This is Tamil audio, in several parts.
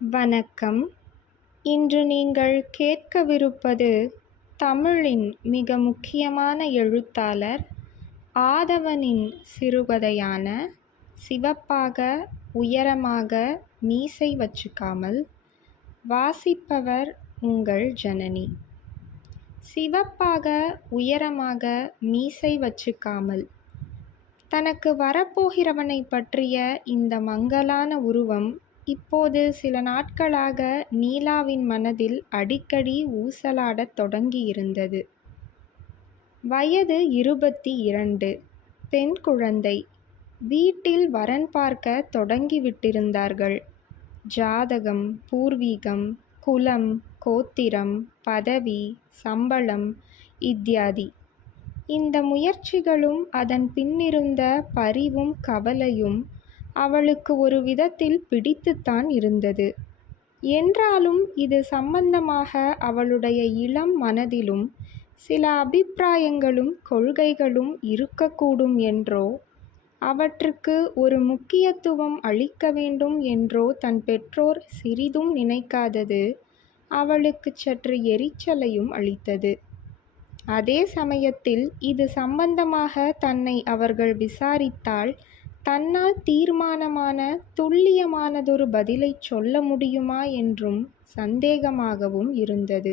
வணக்கம். இன்று நீங்கள் கேட்கவிருப்பது தமிழின் மிக முக்கியமான எழுத்தாளர் ஆதவனின் சிறுகதையான சிவப்பாக உயரமாக மீசை வச்சுக்காமல். வாசிப்பவர் உங்கள் ஜனனி. சிவப்பாக உயரமாக மீசை வச்சுக்காமல். தனக்கு வரப்போகிறவனை பற்றிய இந்த மங்கலான உருவம் இப்போது சில நாட்களாக நீலாவின் மனதில் அடிக்கடி ஊசலாடத் தொடங்கியிருந்தது. வயது 22, பெண் குழந்தை. வீட்டில் வரன் பார்க்க தொடங்கிவிட்டிருந்தார்கள். ஜாதகம், பூர்வீகம், குலம், கோத்திரம், பதவி, சம்பளம் இத்தியாதி. இந்த முயற்சிகளும் அதன் பின்னிருந்த பரிவும் கவலையும் அவளுக்கு ஒரு விதத்தில் பிடித்துத்தான் இருந்தது. என்றாலும் இது சம்பந்தமாக அவளுடைய இளம் மனதிலும் சில அபிப்பிராயங்களும் கொள்கைகளும் இருக்கக்கூடும் என்றோ, அவற்றுக்கு ஒரு முக்கியத்துவம் அளிக்க வேண்டும் என்றோ தன் பெற்றோர் சிறிதும் நினைக்காதது அவளுக்கு சற்று எரிச்சலையும் அளித்தது. அதே சமயத்தில் இது சம்பந்தமாக தன்னை அவர்கள் விசாரித்தால் தன்னால் தீர்மானமான துல்லியமானதொரு பதிலைச் சொல்ல முடியுமா என்றும் சந்தேகமாகவும் இருந்தது.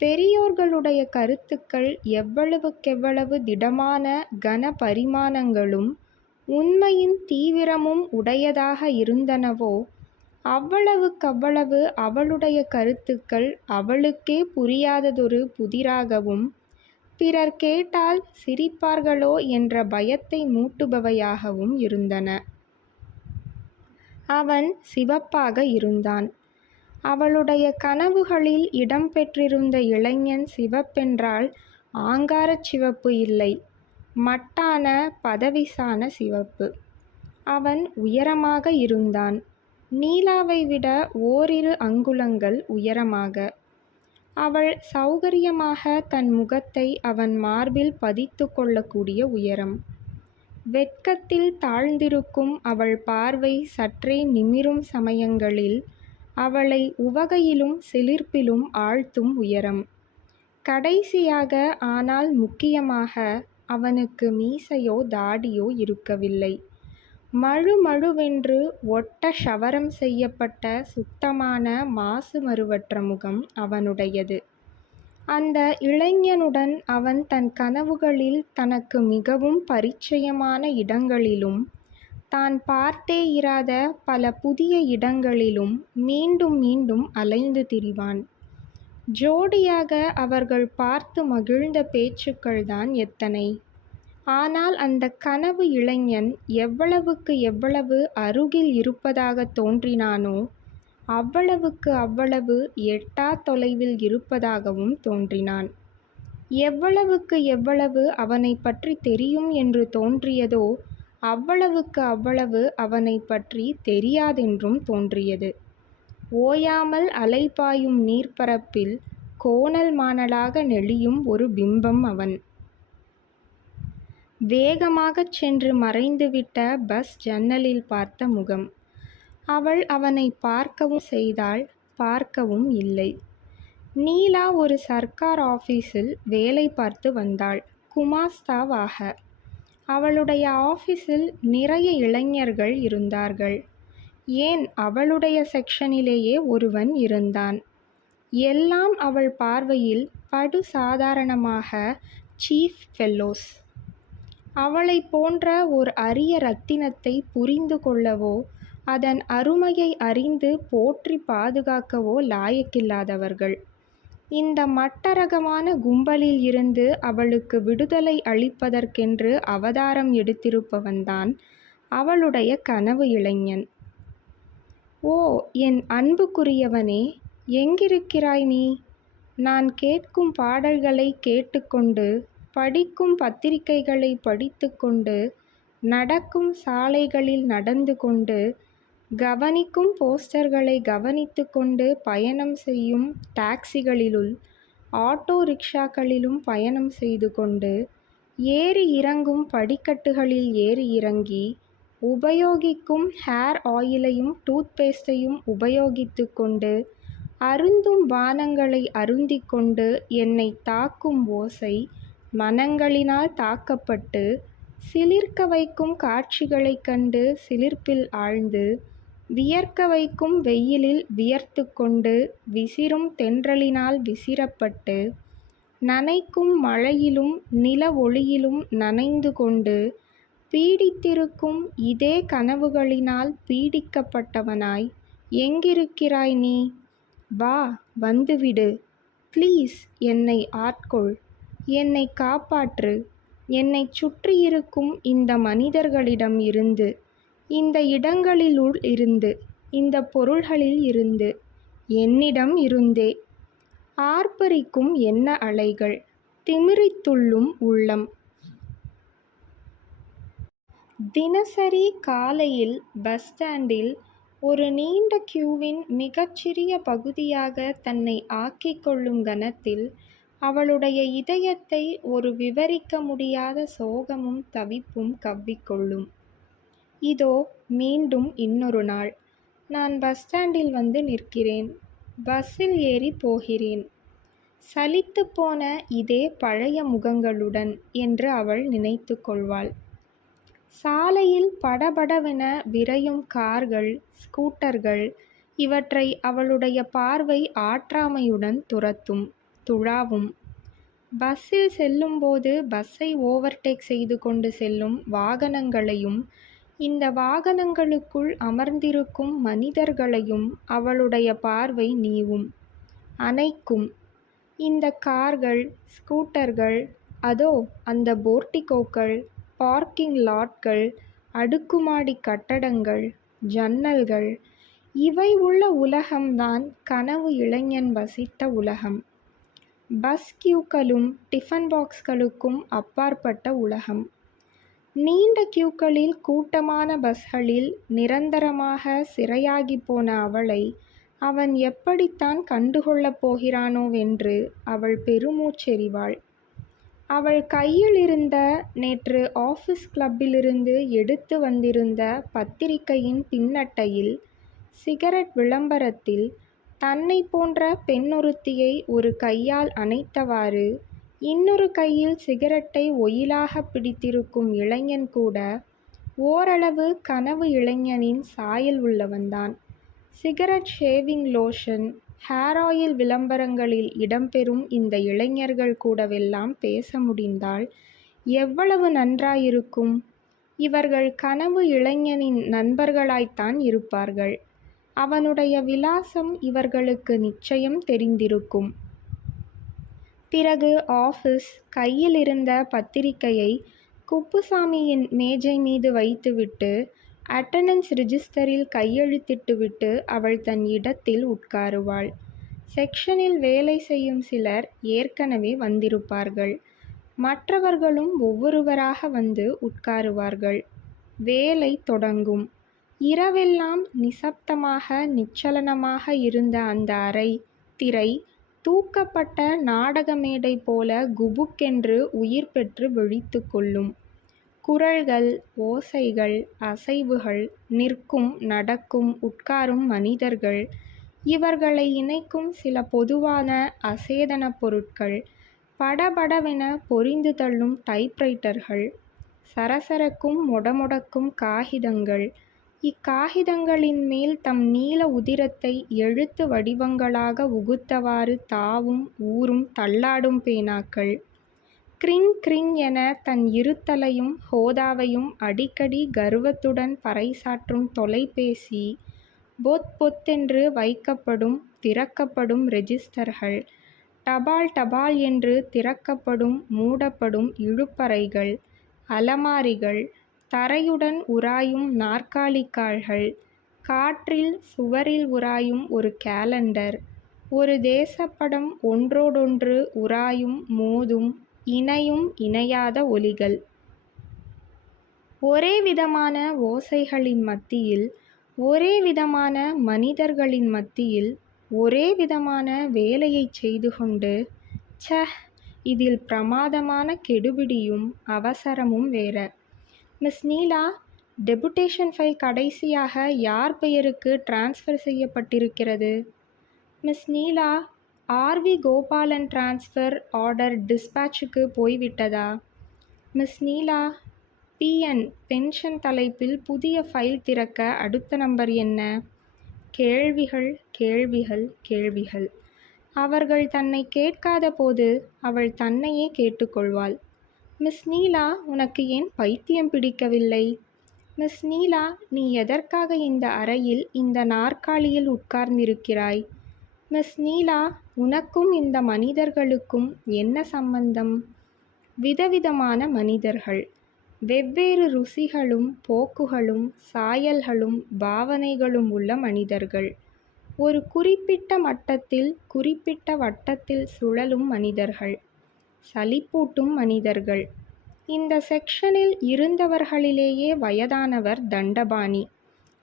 பெரியோர்களுடைய கருத்துக்கள் எவ்வளவுக்கெவ்வளவு திடமான கன பரிமாணங்களும் உண்மையின் தீவிரமும் உடையதாக இருந்தனவோ, அவ்வளவுக்கவ்வளவு அவளுடைய கருத்துக்கள் அவளுக்கே புரியாததொரு புதிராகவும், பிறர் கேட்டால் சிரிப்பார்களோ என்ற பயத்தை மூட்டுபவையாகவும் இருந்தன. அவன் சிவப்பாக இருந்தான். அவளுடைய கனவுகளில் இடம்பெற்றிருந்த இளைஞன் சிவப்பென்றால் ஆங்காரச் சிவப்பு இல்லை, மட்டான பதவிசான சிவப்பு. அவன் உயரமாக இருந்தான். நீலாவை விட ஓரிரு அங்குலங்கள் உயரமாக. அவள் சௌகரியமாக தன் முகத்தை அவன் மார்பில் பதித்து கொள்ளக்கூடிய உயரம். வெட்கத்தில் தாழ்ந்திருக்கும் அவள் பார்வை சற்றே நிமிரும் சமயங்களில் அவளை உவகையிலும் சிலிர்ப்பிலும் ஆழ்த்தும் உயரம். கடைசியாக, ஆனால் முக்கியமாக, அவனுக்கு மீசையோ தாடியோ இருக்கவில்லை. மழுமழுவென்று ஒட்ட ஷவரம் செய்யப்பட்ட சுத்தமான மாசுமருவற்ற முகம் அவனுடையது. அந்த இளைஞனுடன் அவன் தன் கனவுகளில் தனக்கு மிகவும் பரிச்சயமான இடங்களிலும் தான் பார்த்தே இராத பல புதிய இடங்களிலும் மீண்டும் மீண்டும் அலைந்து திரிவான். ஜோடியாக அவர்கள் பார்த்து மகிழ்ந்த பேச்சுக்கள்தான் எத்தனை! ஆனால் அந்த கனவு இளைஞன் எவ்வளவுக்கு எவ்வளவு அருகில் இருப்பதாக தோன்றினானோ, அவ்வளவுக்கு அவ்வளவு எட்டா தொலைவில் இருப்பதாகவும் தோன்றினான். எவ்வளவுக்கு எவ்வளவு அவனை பற்றி தெரியும் என்று தோன்றியதோ, அவ்வளவுக்கு அவ்வளவு அவனை பற்றி தெரியாதென்றும் தோன்றியது. ஓயாமல் அலைபாயும் நீர்ப்பரப்பில் கோணல் மாணலாக நெளியும் ஒரு பிம்பம் அவன். வேகமாகச் சென்று மறைந்துவிட்ட பஸ் ஜன்னலில் பார்த்த முகம். அவள் அவனை பார்க்கவும் செய்தாள், பார்க்கவும் இல்லை. நீலா ஒரு சர்க்கார் ஆபீஸில் வேலை பார்த்து வந்தாள், குமாஸ்தாவாக. அவளுடைய ஆபீஸில் நிறைய இளைஞர்கள் இருந்தார்கள். ஏன், அவளுடைய செக்ஷனிலேயே ஒருவன் இருந்தான். எல்லாம் அவள் பார்வையில் படு சாதாரணமாக சீஃப் ஃபெல்லோஸ். அவளை போன்ற ஓர் அரிய ரத்தினத்தை புரிந்து கொள்ளவோ அதன் அருமையை அறிந்து போற்றி பாதுகாக்கவோ லாயக்கில்லாதவர்கள். இந்த மட்டரகமான கும்பலில் இருந்து அவளுக்கு விடுதலை அளிப்பதற்கென்று அவதாரம் எடுத்திருப்பவன்தான் அவளுடைய கனவு இளைஞன். ஓ, என் அன்புக்குரியவனே, எங்கிருக்கிறாய் நீ? நான் கேட்கும் பாடல்களை கேட்டுக்கொண்டு, படிக்கும் பத்திரிகைகளை படித்து கொண்டு, நடக்கும் சாலைகளில் நடந்து கொண்டு, கவனிக்கும் போஸ்டர்களை கவனித்து கொண்டு பயணம் செய்யும் டாக்ஸிகளிலும் ஆட்டோ ரிக்ஷாக்களிலும் பயணம் செய்து கொண்டு, ஏறி இறங்கும் படிக்கட்டுகளில் ஏறி இறங்கி, உபயோகிக்கும் ஹேர் ஆயிலையும் டூத்பேஸ்டையும் உபயோகித்து கொண்டு அருந்தும் பானங்களை அருந்திக்கொண்டு என்னை தாக்கும் ஓசை மனங்களினால் தாக்கப்பட்டு சிலிர்க்க வைக்கும் காட்சிகளைக் கண்டு சிலிர்ப்பில் ஆழ்ந்து வியர்க்க வைக்கும் வெயிலில் வியர்த்து கொண்டு விசிறும் தென்றலினால் விசிறப்பட்டு நனைக்கும் மழையிலும் நில ஒளியிலும் நனைந்து கொண்டு பீடித்திருக்கும் இதே கனவுகளினால் பீடிக்கப்பட்டவனாய் எங்கிருக்கிறாய் நீ? வா, வந்துவிடு. ப்ளீஸ் என்னை ஆட்கொள். என்னை காப்பாற்று. என்னைச் சுற்றியிருக்கும் இந்த மனிதர்களிடம் இருந்து, இந்த இடங்களிலுள் இருந்து, இந்த பொருள்களில் இருந்து, என்னிடம் இருந்தே. ஆர்ப்பரிக்கும் என்ன அலைகள், திமிறித் துள்ளும் உள்ளம். தினசரி காலையில் பஸ் ஸ்டாண்டில் ஒரு நீண்ட கியூவின் மிகச்சிறிய பகுதியாக தன்னை ஆக்கிக் கொள்ளும் கணத்தில் அவளுடைய இதயத்தை ஒரு விவரிக்க முடியாத சோகமும் தவிப்பும் கவ்விக்கொள்ளும். இதோ மீண்டும் இன்னொரு நாள். நான் பஸ் ஸ்டாண்டில் வந்து நிற்கிறேன். பஸ்ஸில் ஏறி போகிறேன். சலித்து போன இதே பழைய முகங்களுடன் என்று அவள் நினைத்து கொள்வாள். சாலையில் படபடவென விரையும் கார்கள், ஸ்கூட்டர்கள் இவற்றை அவளுடைய பார்வை ஆற்றாமையுடன் துரத்தும், துழாவும். பஸ்ஸில் செல்லும்போது பஸ்ஸை ஓவர்டேக் செய்து கொண்டு செல்லும் வாகனங்களையும் இந்த வாகனங்களுக்குள் அமர்ந்திருக்கும் மனிதர்களையும் அவளுடைய பார்வை நீவும், அணைக்கும். இந்த கார்கள், ஸ்கூட்டர்கள், அதோ அந்த போர்டிகோக்கள், பார்க்கிங் லாட்கள், அடுக்குமாடி கட்டடங்கள், ஜன்னல்கள் இவை உள்ள உலகம்தான் கனவு இளைஞன் வசித்த உலகம். பஸ் கியூக்களும் டிஃபன் பாக்ஸ்களுக்கும் அப்பாற்பட்ட உலகம். நீண்ட கியூக்களில் கூட்டமான பஸ்களில் நிரந்தரமாக சிறையாகி போன அவளை அவன் எப்படித்தான் கண்டுகொள்ளப் போகிறானோவென்று அவள் பெருமூச்செறிவாள். அவள் கையில் இருந்த நேற்று ஆஃபீஸ் கிளப்பிலிருந்து எடுத்து வந்திருந்த பத்திரிகையின் பின்னட்டையில் சிகரெட் விளம்பரத்தில் தன்னை போன்ற பெண்ணொருத்தியை ஒரு கையால் அணைத்தவாறு இன்னொரு கையில் சிகரெட்டை ஒயிலாக பிடித்திருக்கும் இளைஞன் கூட ஓரளவு கனவு இளைஞனின் சாயல் உள்ளவன்தான். Cigarette, shaving lotion, hair oil விளம்பரங்களில் இடம்பெறும் இந்த இளைஞர்கள் கூடவெல்லாம் பேச முடிந்தால் எவ்வளவு நன்றாயிருக்கும். இவர்கள் கனவு இளைஞனின் நண்பர்களாய்த்தான் இருப்பார்கள். அவனுடைய விலாசம் இவர்களுக்கு நிச்சயம் தெரிந்திருக்கும். பிறகு ஆஃபீஸ் கையில் இருந்த பத்திரிகையை குப்புசாமியின் மேஜை மீது வைத்துவிட்டு அட்டெண்டன்ஸ் ரிஜிஸ்டரில் கையெழுத்திட்டுவிட்டு அவள் தன் இடத்தில் உட்காருவாள். செக்ஷனில் வேலை செய்யும் சிலர் ஏற்கனவே வந்திருப்பார்கள். மற்றவர்களும் ஒவ்வொருவராக வந்து உட்காருவார்கள். வேலை தொடங்கும். இரவெல்லாம் நிசப்தமாக நிச்சலனமாக இருந்த அந்த அறை திரை தூக்கப்பட்ட நாடக மேடை போல குபுக்கென்று உயிர் பெற்று விழித்து கொள்ளும். குரல்கள், ஓசைகள், அசைவுகள், நிற்கும், நடக்கும், உட்காரும் மனிதர்கள், இவர்களை இணைக்கும் சில பொதுவான அசேதன பொருட்கள், படபடவென பொரிந்து தள்ளும் டைப்ரைட்டர்கள், சரசரக்கும் மொடமொடக்கும் காகிதங்கள், இக்காகிதங்களின் மேல் தம் நீல உதிரத்தை எழுத்து வடிவங்களாக உகுத்தவாறு தாவும் ஊரும் தள்ளாடும் பேனாக்கள், கிரிங் கிரிங் என தன் இருத்தலையும் ஹோதாவையும் அடிக்கடி கர்வத்துடன் பறைசாற்றும் தொலைபேசி, பொத் பொத்தென்று வைக்கப்படும் திறக்கப்படும் ரெஜிஸ்டர்கள், டபால் டபால் என்று திறக்கப்படும் மூடப்படும் இழுப்பறைகள், அலமாரிகள், தரையுடன் உராயும் நாற்காலிக்கால்கள், காற்றில் சுவரில் உராயும் ஒரு கேலண்டர், ஒரு தேசப்படம், ஒன்றோடொன்று உராயும் மோதும் இணையும் இணையாத ஒலிகள். ஒரே விதமான ஓசைகளின் மத்தியில், ஒரே விதமான மனிதர்களின் மத்தியில், ஒரே விதமான வேலையைச் செய்து கொண்டு, ச்ச, இதில் பிரமாதமான கெடுபிடியும் அவசரமும் வேற. மிஸ் நீலா, டெபுடேஷன் ஃபைல் கடைசியாக யார் பெயருக்கு டிரான்ஸ்ஃபர் செய்யப்பட்டிருக்கிறது? Miss Neela, RV Gopalan transfer order டிஸ்பேட்சுக்கு போய்விட்டதா? மிஸ் நீலா, பிஎன் பென்ஷன் தலைப்பில் புதிய ஃபைல் திறக்க அடுத்த நம்பர் என்ன? கேள்விகள், கேள்விகள், கேள்விகள். அவர்கள் தன்னை கேட்காத போது அவள் தன்னையே கேட்டுக்கொள்வாள். மிஸ் நீலா, உனக்கு ஏன் பைத்தியம் பிடிக்கவில்லை? மிஸ் நீலா, நீ எதற்காக இந்த அறையில் இந்த நாற்காலியில் உட்கார்ந்திருக்கிறாய்? மிஸ் நீலா, உனக்கும் இந்த மனிதர்களுக்கும் என்ன சம்பந்தம்? விதவிதமான மனிதர்கள், வெவ்வேறு ருசிகளும் போக்குகளும் சாயல்களும் பாவனைகளும் உள்ள மனிதர்கள், ஒரு குறிப்பிட்ட மட்டத்தில் குறிப்பிட்ட வட்டத்தில் சுழலும் மனிதர்கள், சலிப்பூட்டும் மனிதர்கள். இந்த செக்ஷனில் இருந்தவர்களிலேயே வயதானவர் தண்டபாணி.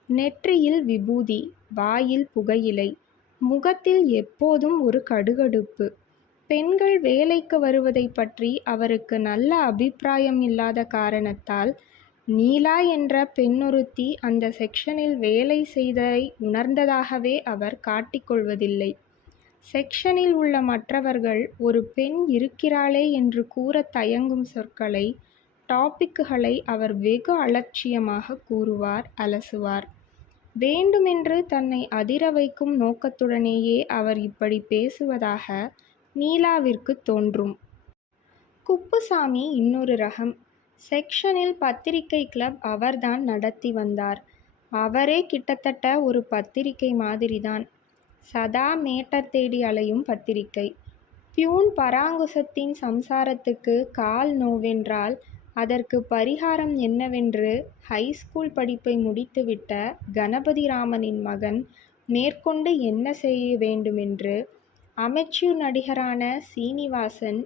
நெற்றியில் விபூதி, வாயில் புகையிலை, முகத்தில் எப்போதும் ஒரு கடுகடுப்பு. பெண்கள் வேலைக்கு வருவதை பற்றி அவருக்கு நல்ல அபிப்பிராயம் இல்லாத காரணத்தால் நீலா என்ற பெண்ணொருத்தி அந்த செக்ஷனில் வேலை செய்ததை உணர்ந்ததாகவே அவர் காட்டிக்கொள்வதில்லை. செக்ஷனில் உள்ள மற்றவர்கள் ஒரு பெண் இருக்கிறாளே என்று கூற தயங்கும் சொற்களை, டாபிக்குகளை அவர் வெகு அலட்சியமாக கூறுவார், அலசுவார். வேண்டுமென்று தன்னை அதிர வைக்கும் நோக்கத்துடனேயே அவர் இப்படி பேசுவதாக நீலாவிற்கு தோன்றும். குப்புசாமி இன்னொரு ரகம். செக்ஷனில் பத்திரிகை கிளப் அவர்தான் நடத்தி வந்தார். அவரே கிட்டத்தட்ட ஒரு பத்திரிகை மாதிரிதான். சதா மேட்டர் தேடி அலையும் பத்திரிகை. பியூன் பராங்குசத்தின் சம்சாரத்துக்கு கால் நோவென்றால் அதற்கு பரிகாரம் என்னவென்று ஹைஸ்கூல் படிப்பை முடித்துவிட்ட கணபதிராமனின் மகன் மேற்கொண்டு என்ன செய்ய வேண்டுமென்று அமெச்சூர் நடிகரான சீனிவாசன்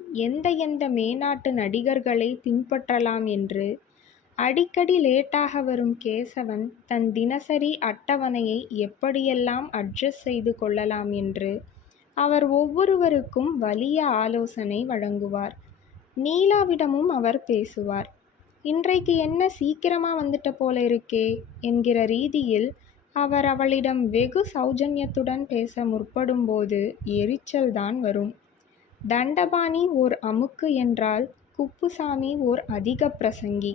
எந்த மேனாட்டு நடிகர்களை பின்பற்றலாம் என்று அடிக்கடி லேட்டாக வரும் கேசவன் தன் தினசரி அட்டவணையை எப்படியெல்லாம் அட்ஜஸ்ட் செய்து கொள்ளலாம் என்று அவர் ஒவ்வொருவருக்கும் வலிய ஆலோசனை வழங்குவார். நீலாவிடமும் அவர் பேசுவார். இன்றைக்கு என்ன சீக்கிரமாக வந்துட்ட போல இருக்கே என்கிற ரீதியில் அவர் அவளிடம் வெகு சௌஜன்யத்துடன் பேச முற்படும்போது எரிச்சல்தான் வரும். தண்டபாணி ஓர் அமுக்கு என்றால் குப்புசாமி ஓர் அதிக பிரசங்கி.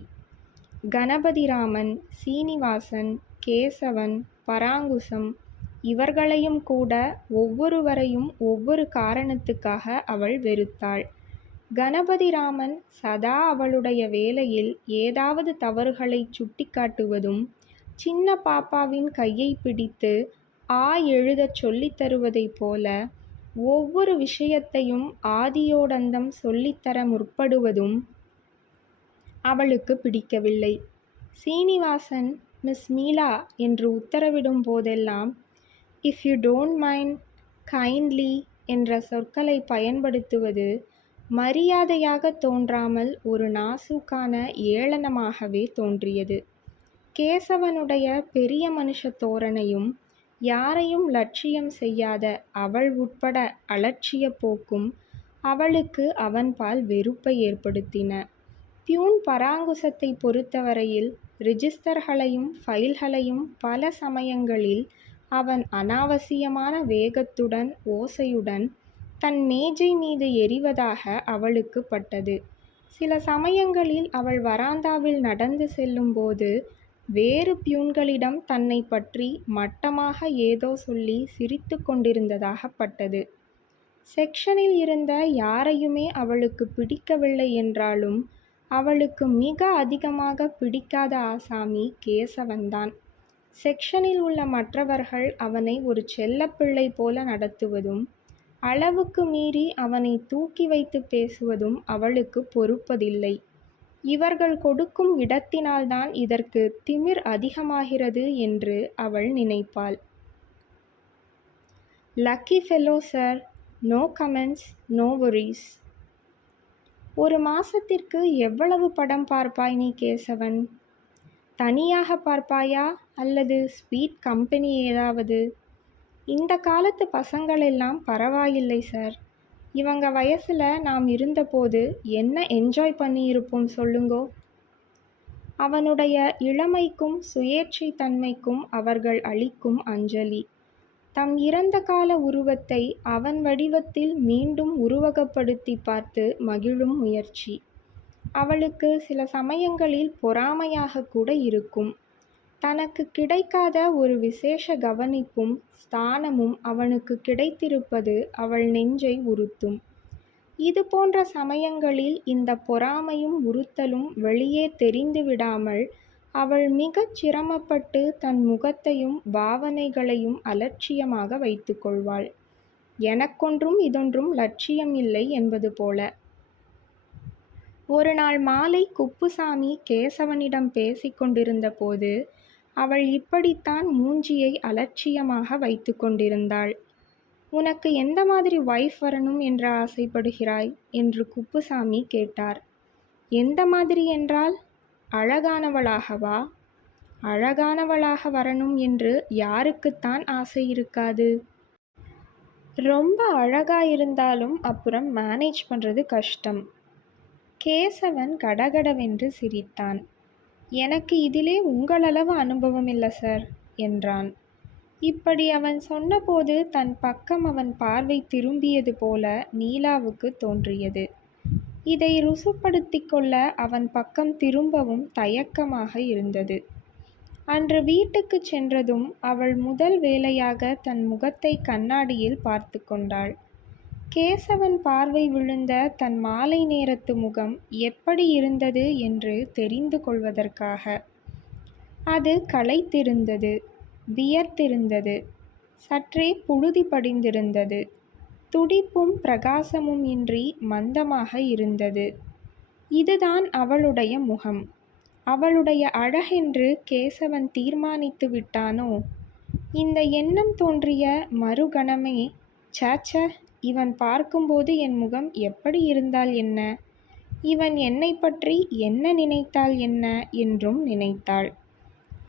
கணபதிராமன், சீனிவாசன், கேசவன், பராங்குசம் இவர்களையும் கூட ஒவ்வொருவரையும் ஒவ்வொரு காரணத்துக்காக அவள் வெறுத்தாள். கணபதிராமன் சதா அவளுடைய வேலையில் ஏதாவது தவறுகளை சுட்டிக்காட்டுவதும், சின்ன பாப்பாவின் கையை பிடித்து ஆ எழுதச் சொல்லித் தருவதைப் போல ஒவ்வொரு விஷயத்தையும் ஆதியோடந்தம் சொல்லித்தர முற்படுவதும் அவளுக்கு பிடிக்கவில்லை. சீனிவாசன் மிஸ் நீலா என்று உத்தரவிடும் போதெல்லாம் if you don't mind, kindly என்ற சொற்களை பயன்படுத்துவது மரியாதையாக தோன்றாமல் ஒரு நாசூக்கான ஏளனமாகவே தோன்றியது. கேசவனுடைய பெரிய மனுஷ தோரணையும், யாரையும் லட்சியம் செய்யாத அவள் உட்பட அலட்சிய போக்கும் அவளுக்கு அவன்பால் வெறுப்பை ஏற்படுத்தின. பியூன் பராங்குசத்தை பொறுத்தவரையில் ரிஜிஸ்டர்களையும் ஃபைல்களையும் பல சமயங்களில் அவன் அனாவசியமான வேகத்துடன் ஓசையுடன் தன் மேஜை மீது எறிவதாக அவளுக்கு பட்டது. சில சமயங்களில் அவள் வராந்தாவில் நடந்து செல்லும்போது வேறு பியூன்களிடம் தன்னை பற்றி மட்டமாக ஏதோ சொல்லி சிரித்து கொண்டிருந்ததாக பட்டது. செக்ஷனில் இருந்த யாரையுமே அவளுக்கு பிடிக்கவில்லை என்றாலும் அவளுக்கு மிக அதிகமாக பிடிக்காத ஆசாமி கேசவன்தான். செக்ஷனில் உள்ள மற்றவர்கள் அவனை ஒரு செல்லப்பிள்ளை போல நடத்துவதும், அளவுக்கு மீறி அவனை தூக்கி வைத்து பேசுவதும் அவளுக்கு பொறுப்பதில்லை. இவர்கள் கொடுக்கும் இடத்தினால்தான் இதற்கு திமிர் அதிகமாகிறது என்று அவள் நினைப்பாள். Lucky fellow sir, no comments, no worries. ஒரு மாசத்திற்கு எவ்வளவு படம் பார்ப்பாய் நீ கேசவன்? தனியாக பார்ப்பாயா அல்லது ஸ்வீட் கம்பெனி ஏதாவது? இந்த காலத்து பசங்களெல்லாம் பரவாயில்லை சார். இவங்க வயசில் நாம் இருந்தபோது என்ன என்ஜாய் பண்ணியிருப்போம் சொல்லுங்கோ. அவனுடைய இளமைக்கும் சுயேட்சை தன்மைக்கும் அவர்கள் அளிக்கும் அஞ்சலி. தம் இறந்த கால உருவத்தை அவன் வடிவத்தில் மீண்டும் உருவகப்படுத்தி பார்த்து மகிழும் முயற்சி. அவளுக்கு சில சமயங்களில் பொறாமையாக கூட இருக்கும். தனக்கு கிடைக்காத ஒரு விசேஷ கவனிப்பும் ஸ்தானமும் அவனுக்கு கிடைத்திருப்பது அவள் நெஞ்சை உறுத்தும். இது போன்ற சமயங்களில் இந்த பொறாமையும் உறுத்தலும் வெளியே தெரிந்து விடாமல் அவள் மிகச் சிரமப்பட்டு தன் முகத்தையும் பாவனைகளையும் அலட்சியமாக வைத்து கொள்வாள். எனக்கொன்றும் இதொன்றும் லட்சியம் இல்லை என்பது போல. ஒரு நாள் மாலை குப்புசாமி கேசவனிடம் பேசிக் கொண்டிருந்த போது அவள் இப்படித்தான் மூஞ்சியை அலட்சியமாக வைத்து கொண்டிருந்தாள். உனக்கு எந்த மாதிரி வைஃப் வரணும் என்று ஆசைப்படுகிறாய் என்று குப்புசாமி கேட்டார். எந்த மாதிரி என்றால்? அழகானவளாகவா? அழகானவளாக வரணும் என்று யாருக்குத்தான் ஆசை இருக்காது? ரொம்ப அழகாயிருந்தாலும் அப்புறம் மேனேஜ் பண்ணுறது கஷ்டம். கேசவன் கடகடவென்று சிரித்தான். எனக்கு இதிலே உங்களளவு அனுபவம் இல்லை சார் என்றான். இப்படி அவன் சொன்னபோது தன் பக்கம் அவன் பார்வை திரும்பியது போல நீலாவுக்கு தோன்றியது. இதை ருசுப்படுத்தி கொள்ள அவன் பக்கம் திரும்பவும் தயக்கமாக இருந்தது. அன்று வீட்டுக்கு சென்றதும் அவள் முதல் வேலையாக தன் முகத்தை கண்ணாடியில் பார்த்து கொண்டாள். கேசவன் பார்வை விழுந்த தன் மாலை நேரத்து முகம் எப்படி இருந்தது என்று தெரிந்து கொள்வதற்காக. அது களைத்திருந்தது, வியர்த்திருந்தது, சற்றே புழுதி படிந்திருந்தது, துடிப்பும் பிரகாசமும் இன்றி மந்தமாக இருந்தது. இதுதான் அவளுடைய முகம். அவளுடைய அழகென்று கேசவன் தீர்மானித்து விட்டானோ? இந்த எண்ணம் தோன்றிய மறுகணமே, சாச்ச, இவன் பார்க்கும்போது என் முகம் எப்படி இருந்தால் என்ன, இவன் என்னை பற்றி என்ன நினைத்தால் என்ன என்றும் நினைத்தாள்.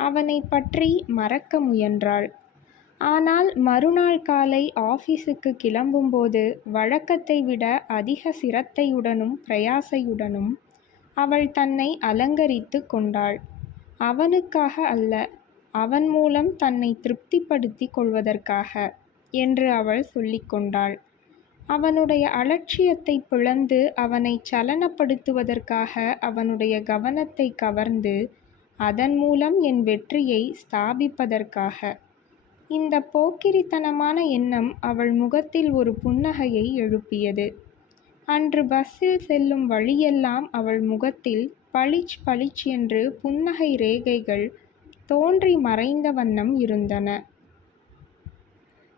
அவனை பற்றி மறக்க முயன்றாள். ஆனால் மறுநாள் காலை ஆஃபீஸுக்கு கிளம்பும்போது வழக்கத்தை விட அதிக சிரத்தையுடனும் பிரயாசையுடனும் அவள் தன்னை அலங்கரித்து கொண்டாள். அவனுக்காக அல்ல, அவன் மூலம் தன்னை திருப்திப்படுத்தி கொள்வதற்காக என்று அவள் சொல்லிக்கொண்டாள். அவனுடைய அலட்சியத்தை பிளந்து அவனை சலனப்படுத்துவதற்காக அவனுடைய கவனத்தை கவர்ந்து அதன் மூலம் என் வெற்றியை ஸ்தாபிப்பதற்காக. இந்த போக்கிரித்தனமான எண்ணம் அவள் முகத்தில் ஒரு புன்னகையை எழுப்பியது. அன்று பஸ்ஸில் செல்லும் வழியெல்லாம் அவள் முகத்தில் பளிச் பளிச் என்று புன்னகை ரேகைகள் தோன்றி மறைந்த வண்ணம் இருந்தன.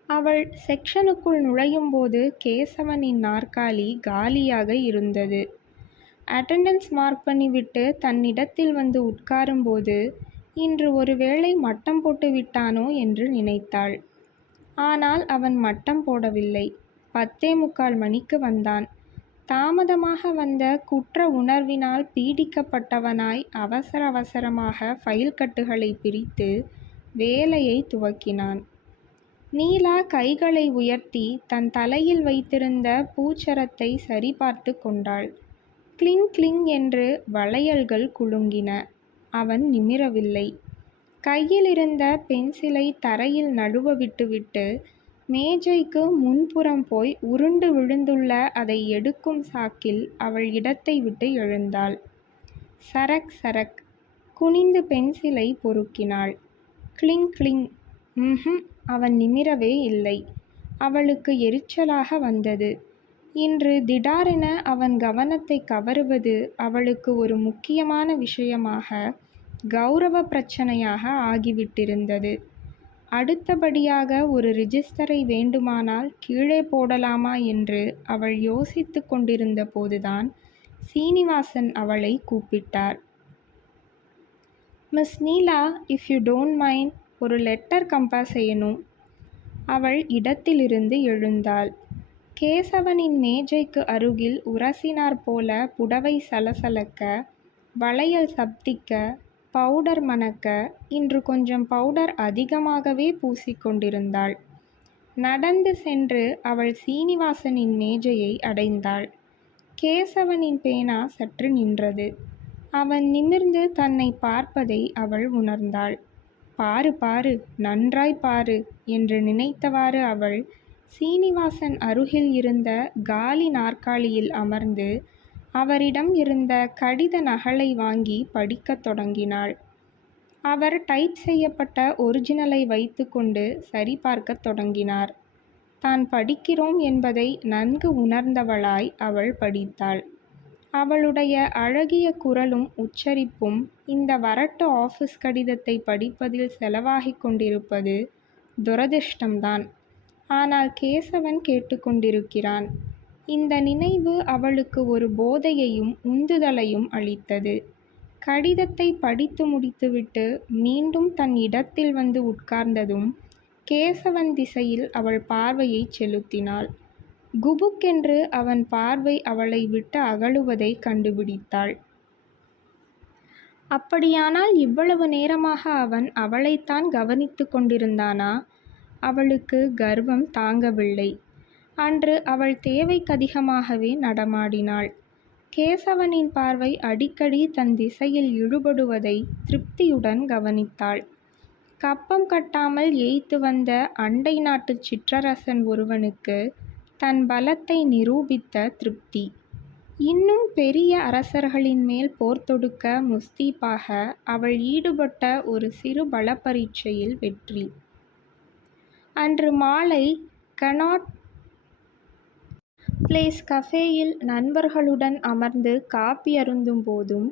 அவள் செக்ஷனுக்குள் நுழையும்போது கேசவனின் நாற்காலி காலியாக இருந்தது. அட்டெண்டன்ஸ் மார்க் பண்ணிவிட்டு தன்னிடத்தில் வந்து உட்காரும்போது இன்று ஒருவேளை மட்டம் போட்டு விட்டானோ என்று நினைத்தாள். ஆனால் அவன் மட்டம் போடவில்லை. 10:45 மணிக்கு வந்தான். தாமதமாக வந்த குற்ற உணர்வினால் பீடிக்கப்பட்டவனாய் அவசர அவசரமாக ஃபைல் கட்டுகளை பிரித்து வேலையை துவக்கினான். நீலா கைகளை உயர்த்தி தன் தலையில் வைத்திருந்த பூச்சரத்தை சரிபார்த்து கொண்டாள். கிளிங் கிளிங் என்று வளையல்கள் குலுங்கின. அவன் நிமிரவில்லை. கையில் இருந்த பென்சிலை தரையில் நழுவ விட்டுவிட்டு மேஜைக்கு முன்புறம் போய் உருண்டு விழுந்துள்ள அதை எடுக்கும் சாக்கில் அவள் இடத்தை விட்டு எழுந்தாள். சரக் சரக் குனிந்து பென்சிலை பொறுக்கினாள். கிளிங் கிளிங். அவன் நிமிரவே இல்லை. அவளுக்கு எரிச்சலாக வந்தது. இன்று திடாரென அவன் கவனத்தை கவருவது அவளுக்கு ஒரு முக்கியமான விஷயமாக, கௌரவ பிரச்சனையாக ஆகிவிட்டிருந்தது. அடுத்தபடியாக ஒரு ரிஜிஸ்டரை வேண்டுமானால் கீழே போடலாமா என்று அவள் யோசித்து கொண்டிருந்த போதுதான் சீனிவாசன் அவளை கூப்பிட்டார். Miss Neela, if you don't mind, ஒரு லெட்டர் கம்பேர் செய்யணும். அவள் இடத்திலிருந்து எழுந்தாள். கேசவனின் மேஜைக்கு அருகில் உரசினார் போல புடவை சலசலக்க, வளையல் சப்திக்க, பவுடர் மணக்க, இன்று கொஞ்சம் பவுடர் அதிகமாகவே பூசிக்கொண்டிருந்தாள். நடந்து சென்று அவள் சீனிவாசனின் மேஜையை அடைந்தாள். கேசவனின் பேனா சற்று நின்றது. அவன் நிமிர்ந்து தன்னை பார்ப்பதை அவள் உணர்ந்தாள். பாரு பாரு, நன்றாய் பாரு என்று நினைத்தவாறு அவள் சீனிவாசன் அருகில் இருந்த காலி நாற்காலியில் அமர்ந்து அவரிடம் இருந்த கடித நகலை வாங்கி படிக்கத் தொடங்கினாள். அவர் டைப் செய்யப்பட்ட ஒரிஜினலை வைத்து கொண்டு சரிபார்க்கத் தொடங்கினார். தான் படிக்கிறோம் என்பதை நன்கு உணர்ந்தவளாய் அவள் படித்தாள். அவளுடைய அழகிய குரலும் உச்சரிப்பும் இந்த வரட்டு ஆஃபீஸ் கடிதத்தை படிப்பதில் செலவாகிக் கொண்டிருப்பது துரதிர்ஷ்டம்தான். ஆனால் கேசவன் கேட்டுக்கொண்டிருக்கிறான். இந்த நினைவு அவளுக்கு ஒரு போதையையும் உந்துதலையும் அளித்தது. கடிதத்தை படித்து முடித்துவிட்டு மீண்டும் தன் இடத்தில் வந்து உட்கார்ந்ததும் கேசவன் திசையில் அவள் பார்வையை செலுத்தினாள். குபுக்கென்று அவன் பார்வை அவளை விட்டு அகலுவதை கண்டுபிடித்தாள். அப்படியானால் இவ்வளவு நேரமாக அவன் அவளைத்தான் கவனித்து கொண்டிருந்தானா? அவளுக்கு கர்வம் தாங்கவில்லை. அன்று அவள் தேவைக்கதிகமாகவே நடமாடினாள். கேசவனின் பார்வை அடிக்கடி தன் திசையில் இழுபடுவதை திருப்தியுடன் கவனித்தாள். கப்பம் கட்டாமல் ஏய்த்து வந்த அண்டை நாட்டு சிற்றரசன் ஒருவனுக்கு தன் பலத்தை நிரூபித்த திருப்தி. இன்னும் பெரிய அரசர்களின் மேல் போர் தொடுக்க முஸ்தீப்பாக அவள் ஈடுபட்ட ஒரு சிறு பல பரீட்சையில் வெற்றி. அன்று மாலை கனாட் பிளேஸ் கஃபேயில் நண்பர்களுடன் அமர்ந்து காப்பி அருந்தும் போதும்,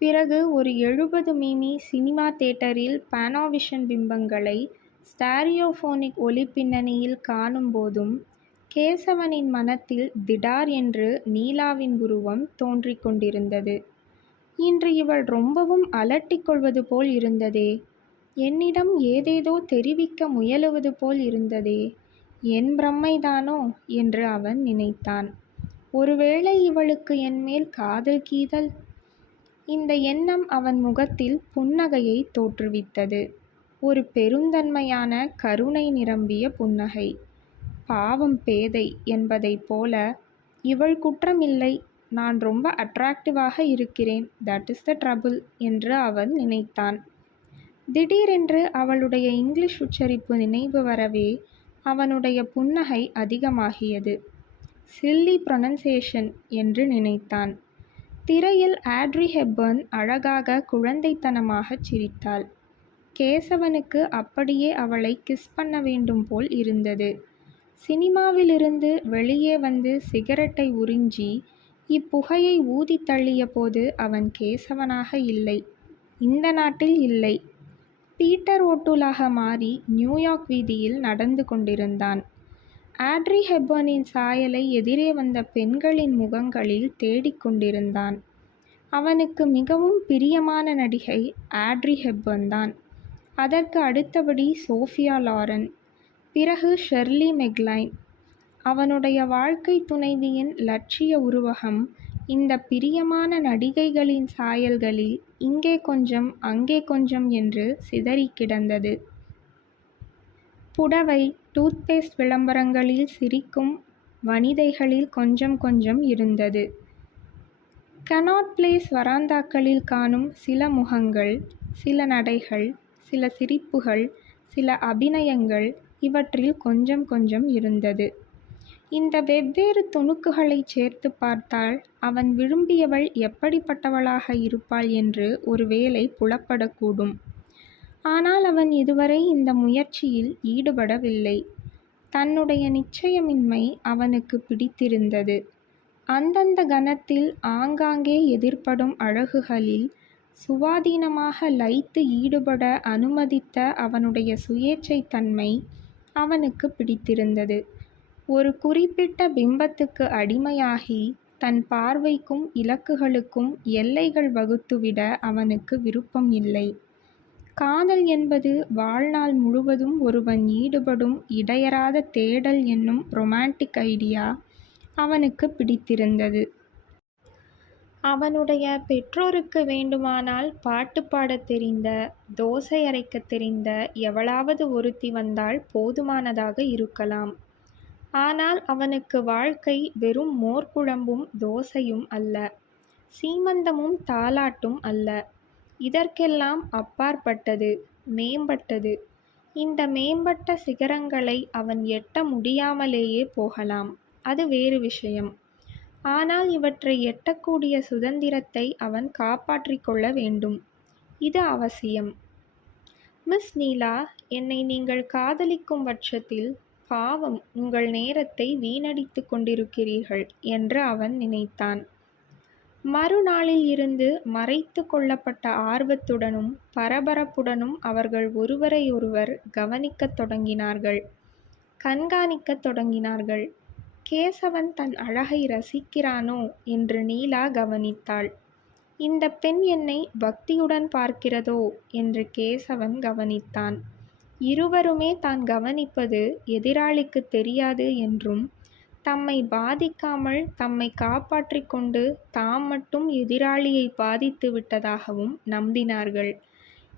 பிறகு ஒரு 70 மிமி சினிமா தியேட்டரில் பானாவிஷன் பிம்பங்களை ஸ்டாரியோஃபோனிக் ஒலிப்பின்னணியில் காணும் போதும் கேசவனின் மனத்தில் திடார் என்று நீலாவின் உருவம் தோன்றிக் கொண்டிருந்தது. இன்று இவள் ரொம்பவும் அலட்டிக் கொள்வது போல் இருந்ததே, என்னிடம் ஏதேதோ தெரிவிக்க முயலுவது போல் இருந்ததே, என் பிரம்மைதானோ என்று அவன் நினைத்தான். ஒருவேளை இவளுக்கு என்மேல் காதல் கீதல்? இந்த எண்ணம் அவன் முகத்தில் புன்னகையை தோற்றுவித்தது. ஒரு பெருந்தன்மையான கருணை நிரம்பிய புன்னகை. பாவம் பேதை என்பதைப் போல, இவள் குற்றமில்லை, நான் ரொம்ப அட்ராக்டிவாக இருக்கிறேன், தட் இஸ் த ட்ரபிள் என்று அவன் நினைத்தான். திடீரென்று அவளுடைய இங்கிலீஷ் உச்சரிப்பு நினைவு வரவே அவனுடைய புன்னகை அதிகமாகியது. சில்லி ப்ரொனன்சியேஷன் என்று நினைத்தான். திரையில் ஆட்ரி ஹெப்பர்ன் அழகாக குழந்தைத்தனமாகச் சிரித்தாள். கேசவனுக்கு அப்படியே அவளை கிஸ் பண்ண வேண்டும் போல் இருந்தது. சினிமாவிலிருந்து வெளியே வந்து சிகரெட்டை உறிஞ்சி இப்புகையை ஊதி தள்ளிய போது அவன் கேசவனாக இல்லை, இந்த நாட்டில் இல்லை. பீட்டர் ஓட்டூலாக மாறி நியூயார்க் வீதியில் நடந்து கொண்டிருந்தான். ஆட்ரி ஹெப்பர்னின் சாயலை எதிரே வந்த பெண்களின் முகங்களில் தேடிக்கொண்டிருந்தான். அவனுக்கு மிகவும் பிரியமான நடிகை ஆட்ரி ஹெப்பர்ன் தான். அதற்கு அடுத்தபடி சோஃபியா லாரன், பிறகு ஷெர்லி மெக்லைன். அவனுடைய வாழ்க்கை துணைவியின் லட்சிய உருவகம் இந்த பிரியமான நடிகைகளின் சாயல்களில் இங்கே கொஞ்சம் அங்கே கொஞ்சம் என்று சிதறி கிடந்தது. புடவை, டூத்பேஸ்ட் விளம்பரங்களில் சிரிக்கும் வனிதைகளில் கொஞ்சம் கொஞ்சம் இருந்தது. கனாட் பிளேஸ் வராந்தாக்களில் காணும் சில முகங்கள், சில நடைகள், சில சிரிப்புகள், சில அபிநயங்கள், இவற்றில் கொஞ்சம் கொஞ்சம் இருந்தது. இந்த வெவ்வேறு துணுக்குகளை சேர்த்து பார்த்தால் அவன் விரும்பியவள் எப்படிப்பட்டவளாக இருப்பாள் என்று ஒருவேளை புலப்படக்கூடும். ஆனால் அவன் இதுவரை இந்த முயற்சியில் ஈடுபடவில்லை. தன்னுடைய நிச்சயமின்மை அவனுக்கு பிடித்திருந்தது. அந்தந்த கணத்தில் ஆங்காங்கே எதிர்ப்படும் அழகுகளில் சுவாதீனமாக லயித்து ஈடுபட அனுமதித்த அவனுடைய சுயேச்சை தன்மை அவனுக்கு பிடித்திருந்தது. ஒரு குறிப்பிட்ட பிம்பத்துக்கு அடிமையாகி தன் பார்வைக்கும் இலக்குகளுக்கும் எல்லைகள் வகுத்துவிட அவனுக்கு விருப்பம் இல்லை. காதல் என்பது வாழ்நாள் முழுவதும் ஒருவன் ஈடுபடும் இடையறாத தேடல் என்னும் ரொமான்டிக் ஐடியா அவனுக்கு பிடித்திருந்தது. அவனுடைய பெற்றோருக்கு வேண்டுமானால் பாட்டு பாடத் தெரிந்த, தோசை அரைக்கத் தெரிந்த எவளாவது ஒருத்தி வந்தால் போதுமானதாக இருக்கலாம். ஆனால் அவனுக்கு வாழ்க்கை வெறும் மோர்க்குழம்பும் தோசையும் அல்ல. சீமந்தமும் தாலாட்டும் அல்ல. இதற்கெல்லாம் அப்பாற்பட்டது, மேம்பட்டது. இந்த மேம்பட்ட சிகரங்களை அவன் எட்ட முடியாமலேயே போகலாம், அது வேறு விஷயம். ஆனால் இவற்றை எட்டக்கூடிய சுதந்திரத்தை அவன் காப்பாற்றிக் கொள்ள வேண்டும். இது அவசியம். மிஸ் நீலா, என்னை நீங்கள் காதலிக்கும் பட்சத்தில் பாவம், உங்கள் நேரத்தை வீணடித்து கொண்டிருக்கிறீர்கள் என்று அவன் நினைத்தான். மறுநாளில் இருந்து மறைத்து கொள்ளப்பட்ட ஆர்வத்துடனும் பரபரப்புடனும் அவர்கள் ஒருவரையொருவர் கவனிக்கத் தொடங்கினார்கள், கண்காணிக்கத் தொடங்கினார்கள். கேசவன் தன் அழகை ரசிக்கிறானோ என்று நீலா கவனித்தாள். இந்த பெண் என்னை பக்தியுடன் பார்க்கிறதோ என்று கேசவன் கவனித்தான். இருவருமே தான் கவனிப்பது எதிராளிக்கு தெரியாது என்றும், தம்மை பாதிக்காமல் தம்மை காப்பாற்றிக் கொண்டு தாம் மட்டும் எதிராளியை பாதித்து விட்டதாகவும் நம்பினார்கள்.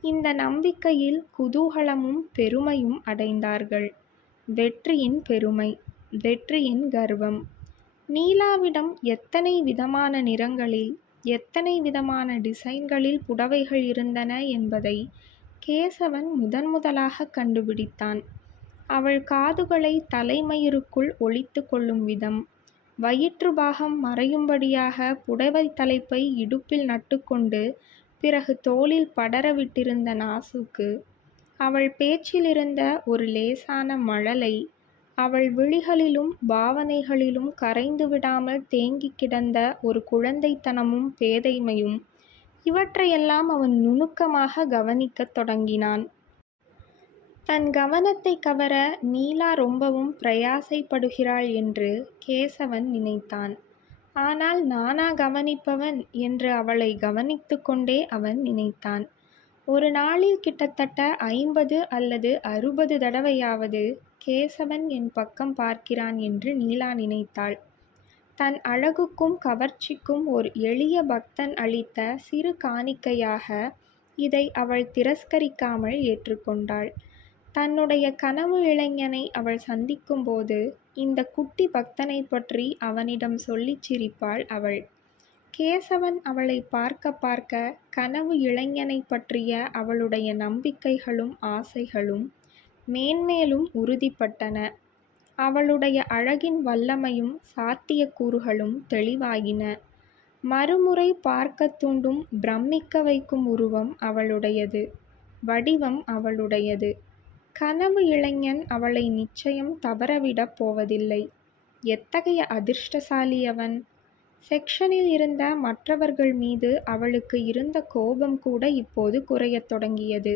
இந்த நம்பிக்கையில் குதூகலமும் பெருமையும் அடைந்தார்கள். வெற்றியின் பெருமை, வெற்றியின் கர்வம். நீலாவிடம் எத்தனை விதமான நிறங்களில், எத்தனை விதமான டிசைன்களில் புடவைகள் இருந்தன என்பதை கேசவன் முதன்முதலாக கண்டுபிடித்தான். அவள் காதுகளை தலைமயிருக்குள் ஒளித்து கொள்ளும் விதம், வயிற்று பாகம் மறையும்படியாக புடவை தலைப்பை இடுப்பில் நட்டுக்கொண்டு பிறகு தோளில் படரவிட்டிருந்த நாசூக்கு, அவள் பேச்சிலிருந்த ஒரு லேசான மழலை, அவள் விழிகளிலும் பாவனைகளிலும் கரைந்து விடாமல் தேங்கி கிடந்த ஒரு குழந்தைத்தனமும் பேதைமையும், இவற்றையெல்லாம் அவன் நுணுக்கமாக கவனிக்கத் தொடங்கினான். தன் கவனத்தை கவர நீலா ரொம்பவும் பிரயாசைப்படுகிறாள் என்று கேசவன் நினைத்தான். ஆனால் நானா கவனிப்பவன் என்று அவளை கவனித்து கொண்டே அவன் நினைத்தான். ஒரு நாளில் கிட்டத்தட்ட 50 அல்லது 60 தடவையாவது கேசவன் என் பக்கம் பார்க்கிறான் என்று நீலா நினைத்தாள். தன் அழகுக்கும் கவர்ச்சிக்கும் ஒரு எளிய பக்தன் அளித்த சிறு காணிக்கையாக இதை அவள் திரஸ்கரிக்காமல் ஏற்றுக்கொண்டாள். தன்னுடைய கனவு இளைஞனை அவள் சந்திக்கும்போது இந்த குட்டி பக்தனை பற்றி அவனிடம் சொல்லிச் சிரிப்பாள் அவள். கேசவன் அவளை பார்க்க பார்க்க கனவு இளைஞனை பற்றிய அவளுடைய நம்பிக்கைகளும் ஆசைகளும் மேன்மேலும் உறுதிப்பட்டன. அவளுடைய அழகின் வல்லமையும் சாத்தியக்கூறுகளும் தெளிவாகின. மறுமுறை பார்க்க தூண்டும், பிரமிக்க வைக்கும் உருவம் அவளுடையது, வடிவம் அவளுடையது. கனவு இளைஞன் அவளை நிச்சயம் தவறவிடப் போவதில்லை. எத்தகைய அதிர்ஷ்டசாலி அவன்! செக்ஷனில் இருந்த மற்றவர்கள் மீது அவளுக்கு இருந்த கோபம் கூட இப்போது குறையத் தொடங்கியது.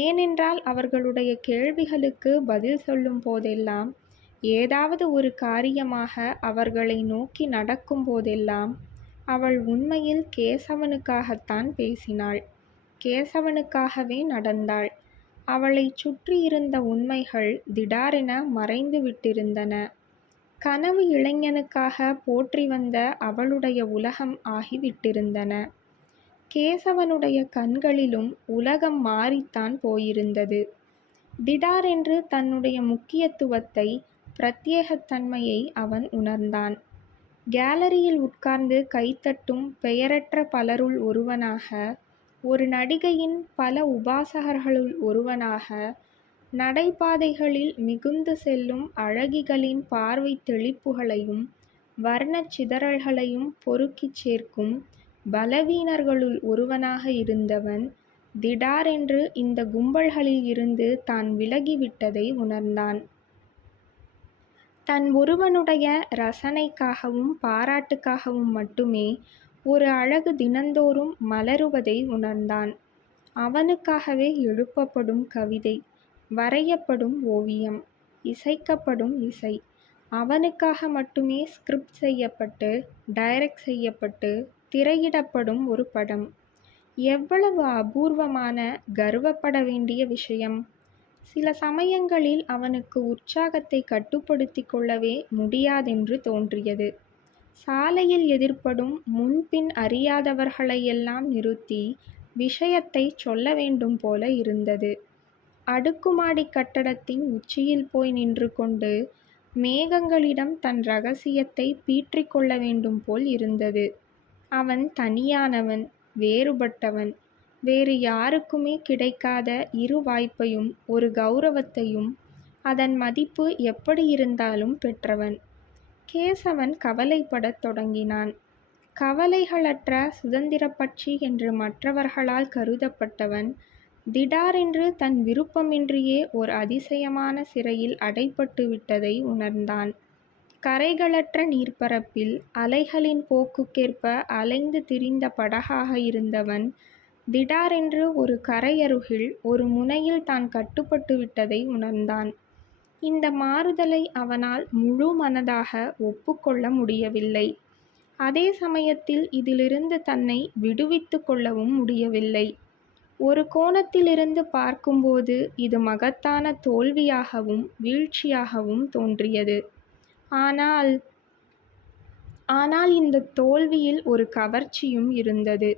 ஏனென்றால் அவர்களுடைய கேள்விகளுக்கு பதில் சொல்லும் போதெல்லாம், ஏதாவது ஒரு காரியமாக அவர்களை நோக்கி நடக்கும் போதெல்லாம் அவள் உண்மையில் கேசவனுக்காகத்தான் பேசினாள், கேசவனுக்காகவே நடந்தாள். அவளை சுற்றியிருந்த உண்மைகள் திடாரென மறைந்து விட்டிருந்தன. கனவு இளைஞனுக்காக போற்றி வந்த அவளுடைய உலகம் ஆகிவிட்டிருந்தன. கேசவனுடைய கண்களிலும் உலகம் மாறித்தான் போயிருந்தது. திடாரென்று தன்னுடைய முக்கியத்துவத்தை, பிரத்யேகத்தன்மையை அவன் உணர்ந்தான். கேலரியில் உட்கார்ந்து கைத்தட்டும் பெயரற்ற பலருள் ஒருவனாக, ஒரு நடிகையின் பல உபாசகர்களுள் ஒருவனாக, நடைபாதைகளில் மிகுந்து செல்லும் அழகிகளின் பார்வை தெளிப்புகளையும் வர்ணச் சிதறல்களையும் பொறுக்கிச் சேர்க்கும் பலவீனர்களுள் ஒருவனாக இருந்தவன் திடாரென்று இந்த கும்பல்களில் இருந்து தான் விலகிவிட்டதை உணர்ந்தான். தன் ஒருவனுடைய ரசனைக்காகவும் பாராட்டுக்காகவும் மட்டுமே ஒரு அழகு தினந்தோறும் மலருவதை உணர்ந்தான். அவனுக்காகவே எழுப்பப்படும் கவிதை, வரையப்படும் ஓவியம், இசைக்கப்படும் இசை, அவனுக்காக மட்டுமே ஸ்கிரிப்ட் செய்யப்பட்டு, டைரக்ட் செய்யப்பட்டு, திரையிடப்படும் ஒரு படம். எவ்வளவு அபூர்வமான, கர்வப்பட வேண்டிய விஷயம்! சில சமயங்களில் அவனுக்கு உற்சாகத்தை கட்டுப்படுத்தி கொள்ளவே முடியாதென்று தோன்றியது. சாலையில் எதிர்ப்படும் முன்பின் அறியாதவர்களையெல்லாம் நிறுத்தி விஷயத்தை சொல்ல வேண்டும் போல இருந்தது. அடுக்குமாடி கட்டடத்தின் உச்சியில் போய் நின்று கொண்டு மேகங்களிடம் தன் இரகசியத்தை பீற்றிக் கொள்ள வேண்டும் போல் இருந்தது. அவன் தனியானவன், வேறுபட்டவன். வேறு யாருக்குமே கிடைக்காத இரு வாய்ப்பையும் ஒரு கௌரவத்தையும் அதன் மதிப்பு எப்படியிருந்தாலும் பெற்றவன். கேசவன் கவலைப்படத் தொடங்கினான். கவலைகளற்ற சுதந்திரப்பட்சி என்று மற்றவர்களால் கருதப்பட்டவன் திடாரென்று தன் விருப்பமின்றியே ஓர் அதிசயமான சிறையில் அடைபட்டு விட்டதை உணர்ந்தான். கரைகளற்ற நீர்ப்பரப்பில் அலைகளின் போக்குக்கேற்ப அலைந்து திரிந்த படகாக இருந்தவன் திடாரென்று ஒரு கரையருகில் ஒரு முனையில் தான் கட்டுப்பட்டு விட்டதை உணர்ந்தான். இந்த மாறுதலை அவனால் முழு மனதாக ஒப்புக்கொள்ள முடியவில்லை. அதே சமயத்தில் இதிலிருந்து தன்னை விடுவித்து கொள்ளவும் முடியவில்லை. ஒரு கோணத்திலிருந்து பார்க்கும்போது இது மகத்தான தோல்வியாகவும் வீழ்ச்சியாகவும் தோன்றியது. ஆனால் இந்த தோல்வியில் ஒரு கவர்ச்சியும் இருந்தது.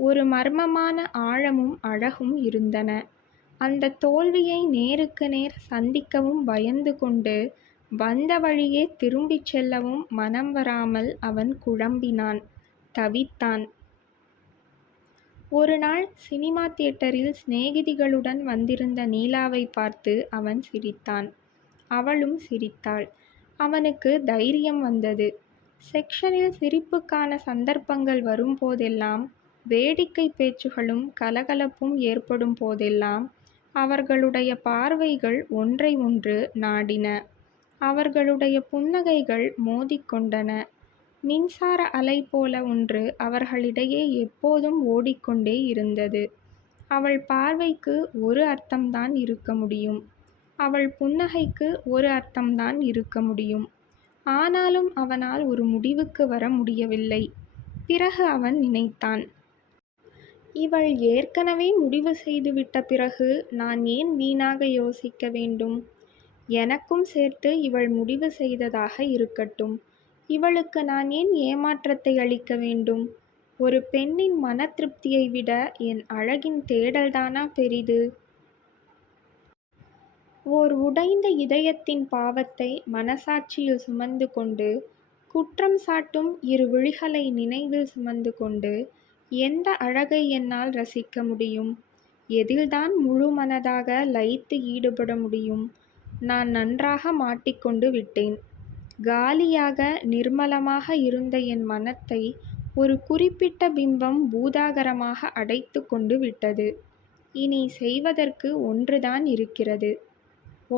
ஒரு மர்மமான ஆழமும் அழகும் இருந்தன. அந்த தோல்வியை நேருக்கு நேர் சந்திக்கவும் பயந்து கொண்டு வந்த வழியே திரும்பிச் செல்லவும் மனம் வராமல் அவன் குழம்பினான், தவித்தான். ஒரு நாள் சினிமா தியேட்டரில் சிநேகிதிகளுடன் வந்திருந்த நீலாவை பார்த்து அவன் சிரித்தான். அவளும் சிரித்தாள். அவனுக்கு தைரியம் வந்தது. செக்ஷனில் சிரிப்புக்கான சந்தர்ப்பங்கள் வரும்போதெல்லாம், வேடிக்கை பேச்சுகளும் கலகலப்பும் ஏற்படும் போதெல்லாம் அவர்களுடைய பார்வைகள் ஒன்றை ஒன்று நாடின. அவர்களுடைய புன்னகைகள் மோதிக்கொண்டன. மின்சார அலை போல ஒன்று அவர்களிடையே எப்போதும் ஓடிக்கொண்டே இருந்தது. அவள் பார்வைக்கு ஒரு அர்த்தம்தான் இருக்க முடியும். அவள் புன்னகைக்கு ஒரு அர்த்தம்தான் இருக்க முடியும். ஆனாலும் அவனால் ஒரு முடிவுக்கு வர முடியவில்லை. பிறகு அவன் நினைத்தான், இவள் ஏற்கனவே முடிவு செய்துவிட்ட பிறகு நான் ஏன் வீணாக யோசிக்க வேண்டும்? எனக்கும் சேர்த்து இவள் முடிவு செய்ததாக இருக்கட்டும். இவளுக்கு நான் ஏன் ஏமாற்றத்தை அளிக்க வேண்டும்? ஒரு பெண்ணின் மன திருப்தியை விட என் அழகின் தேடல்தானா பெரிது? ஓர் உடைந்த இதயத்தின் பாவத்தை மனசாட்சியில் சுமந்து கொண்டு, குற்றம் சாட்டும் இரு விழிகளை நினைவில் சுமந்து கொண்டு எந்த அழகை என்னால் ரசிக்க முடியும்? எதில்தான் முழு மனதாக லயித்து ஈடுபட முடியும்? நான் நன்றாக மாட்டிக்கொண்டு விட்டேன். காலியாக நிர்மலமாக இருந்த என் மனத்தை ஒரு குறிப்பிட்ட பிம்பம் பூதாகரமாக அடைத்து கொண்டு விட்டது. இனி செய்வதற்கு ஒன்றுதான் இருக்கிறது.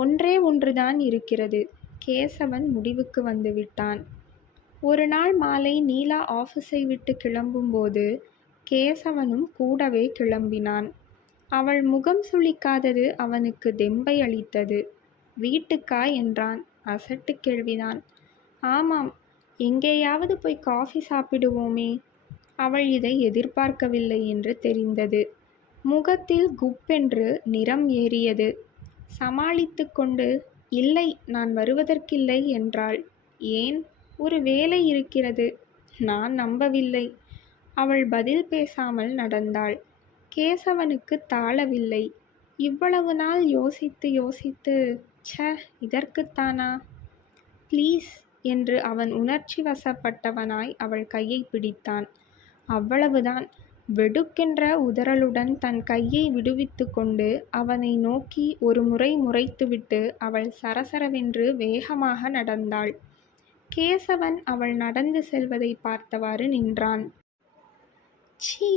ஒன்றே ஒன்றுதான் இருக்கிறது. கேசவன் முடிவுக்கு வந்துவிட்டான். ஒரு நாள் மாலை நீலா ஆஃபீஸை விட்டு கிளம்பும்போது கேசவனும் கூடவே கிளம்பினான். அவள் முகம் சுளிக்காதது அவனுக்கு தெம்பை அளித்தது. வீட்டுக்கா என்றான். அசட்டு கேள்விதான். ஆமாம், எங்கேயாவது போய் காஃபி சாப்பிடுவோமே. அவள் இதை எதிர்பார்க்கவில்லை என்று தெரிந்தது. முகத்தில் குப்பென்று நிறம் ஏறியது. சமாளித்து கொண்டு, இல்லை, நான் வருவதற்கில்லை என்றாள். ஏன்? ஒரு வேலை இருக்கிறது. நான் நம்பவில்லை. அவள் பதில் பேசாமல் நடந்தாள். கேசவனுக்கு தாளவில்லை. இவ்வளவு நாள் யோசித்து யோசித்து, இதற்குத்தானா? ப்ளீஸ் என்று அவன் உணர்ச்சி வசப்பட்டவனாய் அவள் கையை பிடித்தான். அவ்வளவுதான். வெடுக்கென்ற உதறலுடன் தன் கையை விடுவித்து கொண்டு அவனை நோக்கி ஒரு முறை முறைத்துவிட்டு அவள் சரசரவென்று வேகமாக நடந்தாள். கேசவன் அவள் நடந்து செல்வதை பார்த்தவாறு நின்றான். சீ,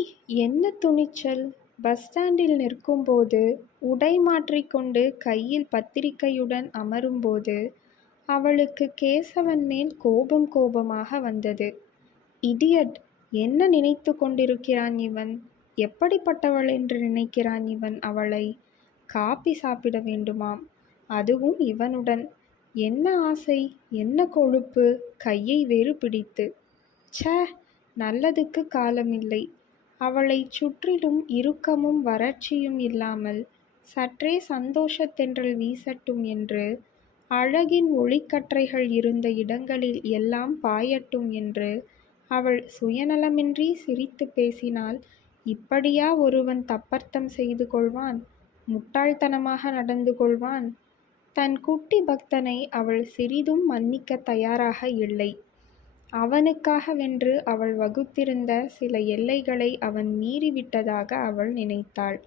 என்ன துணிச்சல்! பஸ் ஸ்டாண்டில் நிற்கும்போது, உடை மாற்றிக்கொண்டு கையில் பத்திரிகையுடன் அமரும்போது அவளுக்கு கேசவன் மேல் கோபமாக வந்தது. இடியட்! என்ன நினைத்து கொண்டிருக்கிறான் இவன்? எப்படிப்பட்டவள் என்று நினைக்கிறான் இவன் அவளை? காபி சாப்பிட வேண்டுமாம், அதுவும் இவனுடன். என்ன ஆசை, என்ன கொழுப்பு! கையை வேறு பிடித்து. நல்லதுக்கு காலமில்லை. அவளைச் சுற்றிலும் இறுக்கமும் வறட்சியும் இல்லாமல் சற்றே சந்தோஷத்தென்றல் வீசட்டும் என்று, அழகின் ஒளிக்கற்றைகள் இருந்த இடங்களில் எல்லாம் பாயட்டும் என்று அவள் சுயநலமின்றி சிரித்து பேசினால் இப்படியா ஒருவன் தப்பர்த்தம் செய்து கொள்வான்? முட்டாள்தனமாக நடந்து கொள்வான்? தன் குட்டி பக்தனை அவள் சிறிதும் மன்னிக்க தயாராக இல்லை. அவனுக்காகவென்று அவள் வகுத்திருந்த சில எல்லைகளை அவன் மீறிவிட்டதாக அவள் நினைத்தாள்.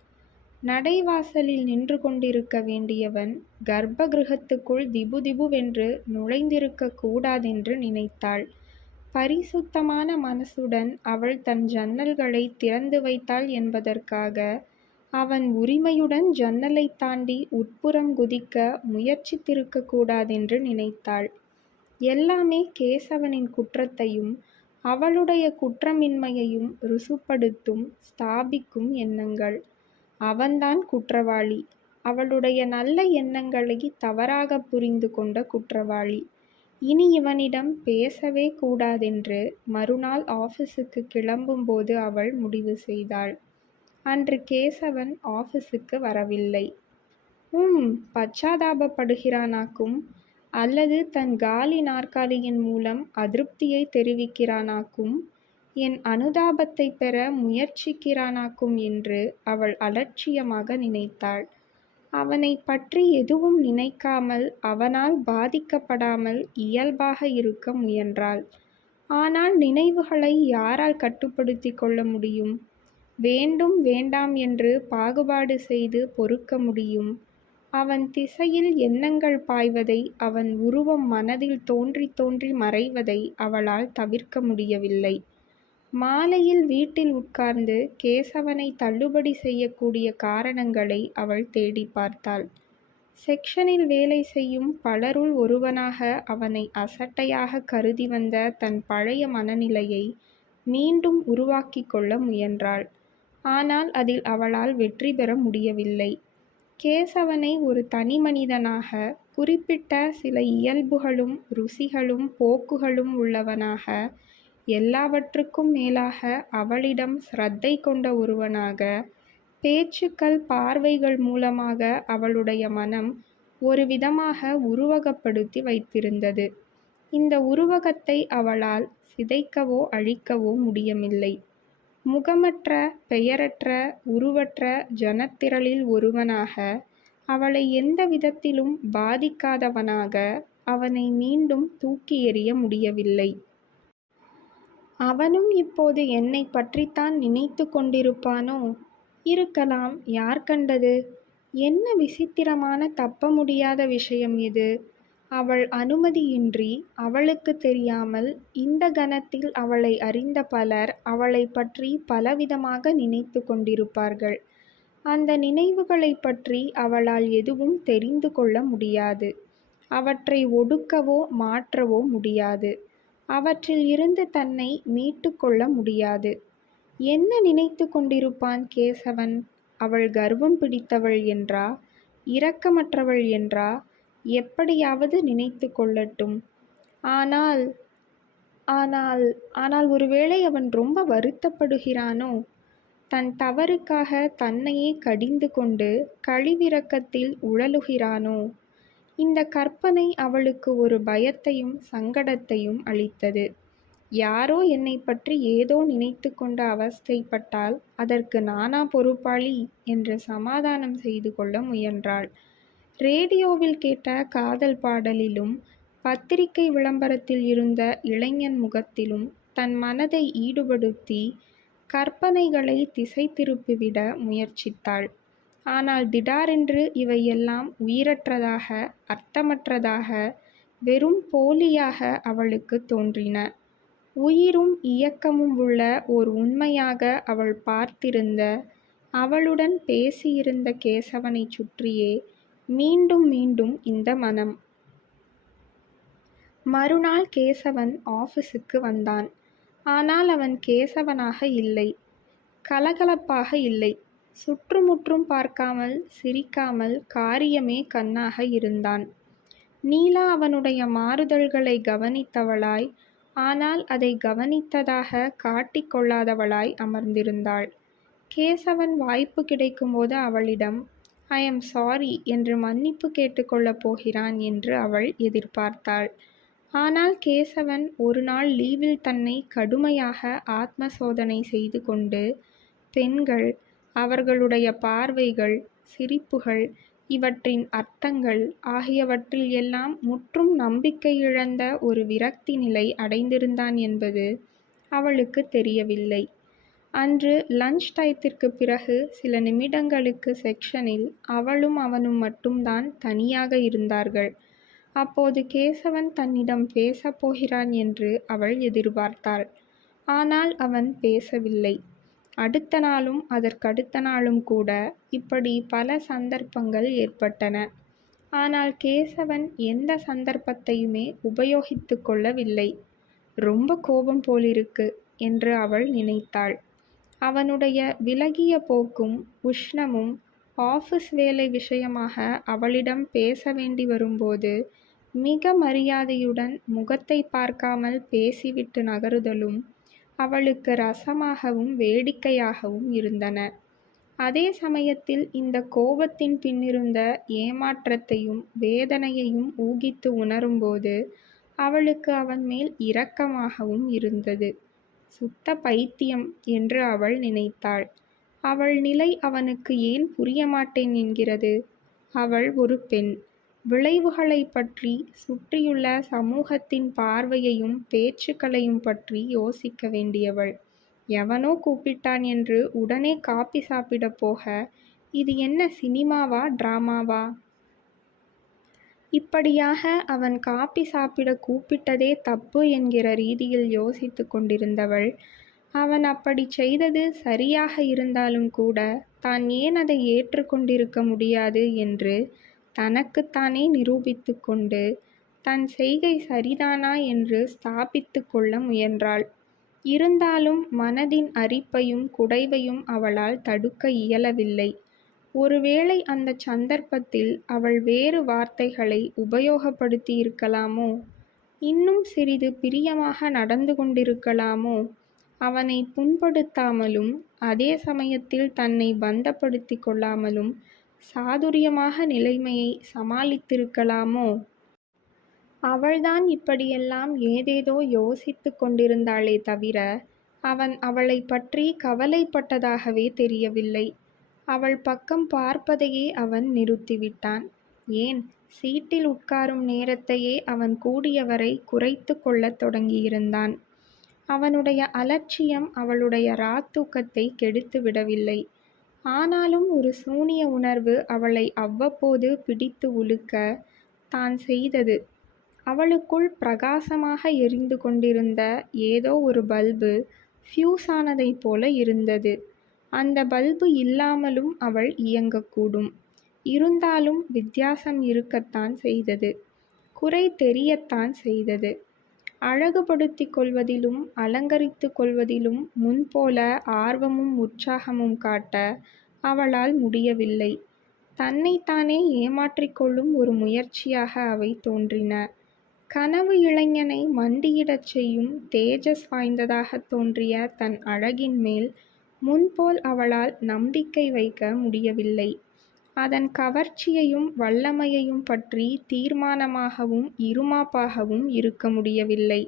நடைவாசலில் நின்று கொண்டிருக்க வேண்டியவன் கர்ப்ப கிருஹத்துக்குள் திபுதிபுவென்று நுழைந்திருக்க கூடாதென்று நினைத்தாள். பரிசுத்தமான மனசுடன் அவள் தன் ஜன்னல்களை திறந்து வைத்தாள் என்பதற்காக அவன் உரிமையுடன் ஜன்னலைத் தாண்டி உட்புறம் குதிக்க முயற்சித்திருக்க கூடாதென்று நினைத்தாள். எல்லாமே கேசவனின் குற்றத்தையும் அவளுடைய குற்றமின்மையையும் ருசுப்படுத்தும் ஸ்தாபிக்கும் எண்ணங்கள். அவன்தான் குற்றவாளி, அவளுடைய நல்ல எண்ணங்களை தவறாக புரிந்து கொண்ட குற்றவாளி. இனி இவனிடம் பேசவே கூடாதென்று மறுநாள் ஆபீஸுக்கு கிளம்பும்போது அவள் முடிவு செய்தாள். அன்று கேசவன் ஆபீஸுக்கு வரவில்லை. பச்சாதாபப்படுகிறானாக்கும், அல்லது தன் காலி நாற்காலியின் மூலம் அதிருப்தியை தெரிவிக்கிறானாக்கும், என் அனுதாபத்தை பெற முயற்சிக்கிறானாக்கும் என்று அவள் அலட்சியமாக நினைத்தாள். அவனை பற்றி எதுவும் நினைக்காமல் அவனால் பாதிக்கப்படாமல் இயல்பாக இருக்க முயன்றாள். ஆனால் நினைவுகளை யாரால் கட்டுப்படுத்தி கொள்ள முடியும்? வேண்டும் வேண்டாம் என்று பாகுபாடு செய்து பொறுக்க முடியும். அவன் திசையில் எண்ணங்கள் பாய்வதை, அவன் உருவம் மனதில் தோன்றி தோன்றி மறைவதை அவளால் தவிர்க்க முடியவில்லை. மாலையில் வீட்டில் உட்கார்ந்து கேசவனை தள்ளுபடி செய்யக்கூடிய காரணங்களை அவள் தேடி பார்த்தாள். செக்ஷனில் வேலை செய்யும் பலருள் ஒருவனாக அவனை அசட்டையாக கருதி வந்த தன் பழைய மனநிலையை மீண்டும் உருவாக்கி கொள்ள முயன்றாள். ஆனால் அதில் அவளால் வெற்றி பெற முடியவில்லை. கேசவனை ஒரு தனி மனிதனாக, குறிப்பிட்ட சில இயல்புகளும் ருசிகளும் போக்குகளும் உள்ளவனாக, எல்லாவற்றுக்கும் மேலாக அவளிடம் சிரத்தை கொண்ட ஒருவனாக, பேச்சுக்கள் பார்வைகள் மூலமாக அவளுடைய மனம் ஒரு விதமாக உருவகப்படுத்தி வைத்திருந்தது. இந்த உருவகத்தை அவளால் சிதைக்கவோ அழிக்கவோ முடியவில்லை. முகமற்ற, பெயரற்ற, உருவற்ற ஜனத்திரளில் ஒருவனாக, அவளை எந்த விதத்திலும் பாதிக்காதவனாக அவனை மீண்டும் தூக்கி எறிய முடியவில்லை. அவனும் இப்போது என்னை பற்றித்தான் நினைத்து கொண்டிருப்பானோ? இருக்கலாம், யார் கண்டது? என்ன விசித்திரமான தப்ப முடியாத விஷயம் இது! அவள் அனுமதியின்றி, அவளுக்கு தெரியாமல், இந்த கணத்தில் அவளை அறிந்த பலர் அவளை பற்றி பலவிதமாக நினைத்து கொண்டிருப்பார்கள். அந்த நினைவுகளை பற்றி அவளால் எதுவும் தெரிந்து கொள்ள முடியாது. அவற்றை ஒடுக்கவோ மாற்றவோ முடியாது. அவற்றில் இருந்து தன்னை மீட்டு கொள்ள முடியாது. என்ன நினைத்து கொண்டிருப்பான் கேசவன்? அவள் கர்வம் பிடித்தவள் என்றா, இரக்கமற்றவள் என்றா? எப்படியாவது நினைத்து கொள்ளட்டும். ஆனால் ஆனால் ஆனால் ஒருவேளை அவன் ரொம்ப வருத்தப்படுகிறானோ? தன் தவறுக்காக தன்னையே கடிந்து கொண்டு கழிவிரக்கத்தில் உழலுகிறானோ? இந்த கற்பனை அவளுக்கு ஒரு பயத்தையும் சங்கடத்தையும் அளித்தது. யாரோ என்னை பற்றி ஏதோ நினைத்து கொண்டு அவஸ்தைப்பட்டால் அதற்கு நானா பொறுப்பாளி என்று சமாதானம் செய்து கொள்ள முயன்றாள். ரேடியோவில் கேட்ட காதல் பாடலிலும் பத்திரிகை விளம்பரத்தில் இருந்த இளைஞன் முகத்திலும் தன் மனதை ஈடுபடுத்தி கற்பனைகளை திசை திருப்பிவிட முயற்சித்தாள். ஆனால் திடாரென்று இவையெல்லாம் உயிரற்றதாக, அர்த்தமற்றதாக, வெறும் போலியாக அவளுக்கு தோன்றின. உயிரும் இயக்கமும் உள்ள ஓர் உண்மையாக அவள் பார்த்திருந்த, அவளுடன் பேசியிருந்த கேசவனை சுற்றியே மீண்டும் மீண்டும் இந்த மனம். மறுநாள் கேசவன் ஆபீஸுக்கு வந்தான். ஆனால் அவன் கேசவனாக இல்லை. கலகலப்பாக இல்லை. சுற்றுமுற்றும் பார்க்காமல், சிரிக்காமல், காரியமே கண்ணாக இருந்தான். நீலா அவனுடைய மாறுதல்களை கவனித்தவளாய், ஆனால் அதை கவனித்ததாக காட்டிக்கொள்ளாதவளாய் அமர்ந்திருந்தாள். கேசவன் வாய்ப்பு கிடைக்கும்போது அவளிடம் ஐ எம் சாரி என்று மன்னிப்பு கேட்டுக்கொள்ளப் போகிறான் என்று அவள் எதிர்பார்த்தாள். ஆனால் கேசவன் ஒரு நாள் லீவில் தன்னை கடுமையாக ஆத்ம சோதனை செய்து கொண்டு, பெண்கள், அவர்களுடைய பார்வைகள், சிரிப்புகள், இவற்றின் அர்த்தங்கள் ஆகியவற்றில் எல்லாம் முற்றும் நம்பிக்கை இழந்த ஒரு விரக்தி நிலை அடைந்திருந்தான் என்பது அவளுக்கு தெரியவில்லை. அன்று லஞ்ச் டயத்திற்கு பிறகு சில நிமிடங்களுக்கு செக்ஷனில் அவளும் அவனும் மட்டும்தான் தனியாக இருந்தார்கள். அப்போது கேசவன் தன்னிடம் பேசப் போகிறான் என்று அவள் எதிர்பார்த்தாள். ஆனால் அவன் பேசவில்லை. அடுத்த நாளும் அதற்கடுத்த நாளும் கூட இப்படி பல சந்தர்ப்பங்கள் ஏற்பட்டன. ஆனால் கேசவன் எந்த சந்தர்ப்பத்தையுமே உபயோகித்து கொள்ளவில்லை. ரொம்ப கோபம் போலிருக்கு என்று அவள் நினைத்தாள். அவனுடைய விலகிய போக்கும் உஷ்ணமும் ஆஃபீஸ் வேலை விஷயமாக அவளிடம் பேச வேண்டி வரும்போது மிக மரியாதையுடன் முகத்தை பார்க்காமல் பேசிவிட்டு நகருதலும் அவளுக்கு ரசமாகவும் வேடிக்கையாகவும் இருந்தன. அதே சமயத்தில் இந்த கோபத்தின் பின்னிருந்த ஏமாற்றத்தையும் வேதனையையும் ஊகித்து உணரும்போது அவளுக்கு அவன் மேல் இரக்கமாகவும் இருந்தது. சுத்த பைத்தியம் என்று அவள் நினைத்தாள். அவள் நிலை அவனுக்கு ஏன் புரியமாட்டேன் என்கிறது? அவள் ஒரு பெண். விளைவுகளை பற்றி, சுற்றியுள்ள சமூகத்தின் பார்வையையும் பேச்சுக்களையும் பற்றி யோசிக்க வேண்டியவள். எவனோ கூப்பிட்டான் என்று உடனே காபி சாப்பிட போக இது என்ன சினிமாவா டிராமாவா? இப்படியாக அவன் காபி சாப்பிட கூப்பிட்டதே தப்பு என்கிற ரீதியில் யோசித்து கொண்டிருந்தவள், அவன் அப்படி செய்தது சரியாக இருந்தாலும் கூட தான் ஏன் அதை ஏற்றுக்கொண்டிருக்க முடியாது என்று தனக்குத்தானே நிரூபித்து கொண்டு தன் செய்கை சரிதானா என்று ஸ்தாபித்து கொள்ள முயன்றாள். இருந்தாலும் மனதின் அரிப்பையும் குடைவையும் அவளால் தடுக்க இயலவில்லை. ஒருவேளை அந்த சந்தர்ப்பத்தில் அவள் வேறு வார்த்தைகளை உபயோகப்படுத்தியிருக்கலாமோ? இன்னும் சிறிது பிரியமாக நடந்து கொண்டிருக்கலாமோ? அவனை புண்படுத்தாமலும் அதே சமயத்தில் தன்னை பந்தப்படுத்தி கொள்ளாமலும் சாதுரியமாக நிலைமையை சமாளித்திருக்கலாமோ? அவள்தான் இப்படியெல்லாம் ஏதேதோ யோசித்து கொண்டிருந்தாளே தவிர அவன் அவளை பற்றி கவலைப்பட்டதாகவே தெரியவில்லை. அவள் பக்கம் பார்ப்பதையே அவன் நிறுத்திவிட்டான். ஏன், சீட்டில் உட்காரும் நேரத்தையே அவன் கூடியவரை குறைத்து கொள்ளத் தொடங்கியிருந்தான். அவனுடைய அலட்சியம் அவளுடைய ராத்தூக்கத்தை கெடுத்து விடவில்லை. ஆனாலும் ஒரு சூனிய உணர்வு அவளை அவ்வப்போது பிடித்து உலுக்க தான் செய்தது. அவளுக்குள் பிரகாசமாக எரிந்து கொண்டிருந்த ஏதோ ஒரு பல்பு ஃபியூஸ் ஆனதைப் போல இருந்தது. அந்த பல்பு இல்லாமலும் அவள் இயங்கக்கூடும். இருந்தாலும் வித்தியாசம் இருக்கத்தான் செய்தது. குறை தெரியத்தான் செய்தது. அழகுபடுத்தி கொள்வதிலும் அலங்கரித்து கொள்வதிலும் முன்போல ஆர்வமும் உற்சாகமும் காட்ட அவளால் முடியவில்லை. தன்னைத்தானே ஏமாற்றிக்கொள்ளும் ஒரு முயற்சியாக அவை தோன்றின. கனவு இளைஞனை மண்டியிடச் செய்யும் தேஜஸ் வாய்ந்ததாக தோன்றிய தன் அழகின் மேல் முன்போல் அவளால் நம்பிக்கை வைக்க முடியவில்லை. அதன் கவர்ச்சியையும் வல்லமையையும் பற்றி தீர்மானமாகவும் இருமாப்பாகவும் இருக்க முடியவில்லை.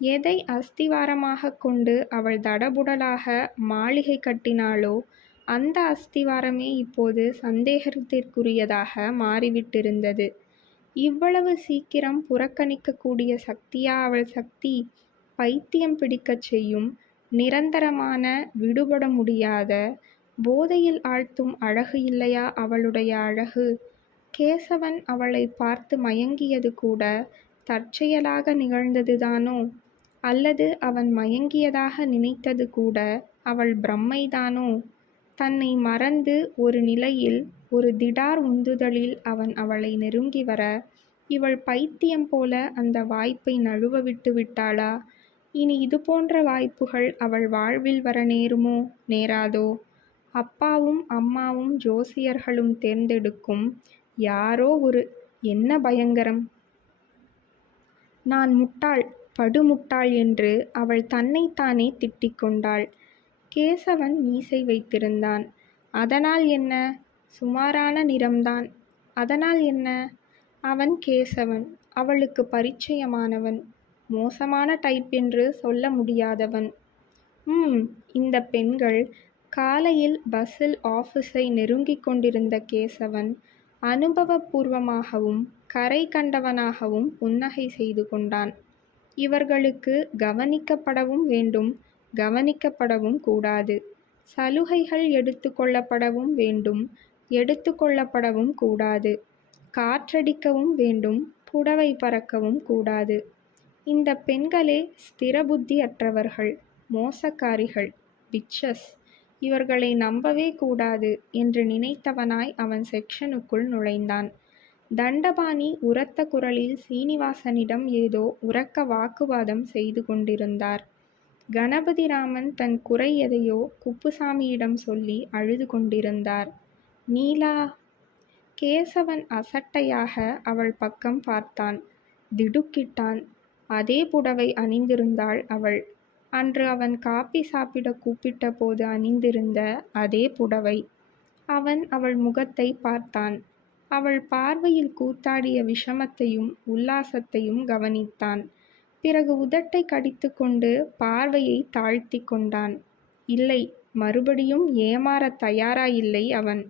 எதை அஸ்திவாரமாக கொண்டு அவள் தடபுடலாக மாளிகை கட்டினாளோ அந்த அஸ்திவாரமே இப்போது சந்தேகத்திற்குரியதாக மாறிவிட்டிருந்தது. இவ்வளவு சீக்கிரம் புறக்கணிக்கக்கூடிய சக்தியா அவள் சக்தி? பைத்தியம் பிடிக்கச் செய்யும், நிரந்தரமான, விடுபட முடியாத, போதையில் ஆழ்த்தும் அழகு இல்லையா அவளுடைய அழகு? கேசவன் அவளை பார்த்து மயங்கியது கூட தற்செயலாக நிகழ்ந்ததுதானோ? அல்லது அவன் மயங்கியதாக நினைத்தது கூட அவள் பிரம்மைதானோ? தன்னை மறந்து ஒரு நிலையில், ஒரு திடார் உந்துதலில் அவன் அவளை நெருங்கி வர இவள் பைத்தியம் போல அந்த வாய்ப்பை நழுவ விட்டு விட்டாளா? இனி இதுபோன்ற வாய்ப்புகள் அவள் வாழ்வில் வர நேருமோ நேராதோ? அப்பாவும் அம்மாவும் ஜோசியர்களும் தேர்ந்தெடுக்கும் யாரோ ஒரு... என்ன பயங்கரம்! நான் முட்டாள், படுமுட்டாள் என்று அவள் தன்னைத்தானே திட்டிக் கொண்டாள். கேசவன் மீசை வைத்திருந்தான். அதனால் என்ன? சுமாரான நிறம்தான். அதனால் என்ன? அவன் கேசவன். அவளுக்கு பரிச்சயமானவன். மோசமான டைப் என்று சொல்ல முடியாதவன். இந்த பெண்கள்... காலையில் பஸ்ஸில் ஆஃபீஸை நெருங்கிக் கொண்டிருந்த கேசவன் அனுபவபூர்வமாகவும் கரை கண்டவனாகவும் புன்னகை செய்து கொண்டான். இவர்களுக்கு கவனிக்கப்படவும் வேண்டும், கவனிக்கப்படவும் கூடாது. சலுகைகள் எடுத்து கொள்ளப்படவும் வேண்டும், எடுத்து கொள்ளப்படவும் கூடாது. காற்றடிக்கவும் வேண்டும், புடவை பறக்கவும் கூடாது. இந்த பெண்களே ஸ்திரபுத்தி அற்றவர்கள், மோசக்காரிகள், பிட்சஸ். இவர்களை நம்பவே கூடாது என்று நினைத்தவனாய் அவன் செக்ஷனுக்குள் நுழைந்தான். தண்டபாணி உரத்த குரலில் சீனிவாசனிடம் ஏதோ உரக்க வாக்குவாதம் செய்து கொண்டிருந்தார். கணபதிராமன் தன் குறை எதையோ குப்புசாமியிடம் சொல்லி அழுது கொண்டிருந்தார். நீலா? கேசவன் அசட்டையாக அவள் பக்கம் பார்த்தான். திடுக்கிட்டான். அதே புடவை அணிந்திருந்தாள் அவள். அன்று அவன் காப்பி சாப்பிட கூப்பிட்ட போது அணிந்திருந்த அதே புடவை. அவன் அவள் முகத்தை பார்த்தான். அவள் பார்வையில் கூத்தாடிய விஷமத்தையும் உல்லாசத்தையும் கவனித்தான். பிறகு உதட்டை கடித்து கொண்டு பார்வையை தாழ்த்தி கொண்டான். இல்லை, மறுபடியும் ஏமாறத் தயாராயில்லை அவன்.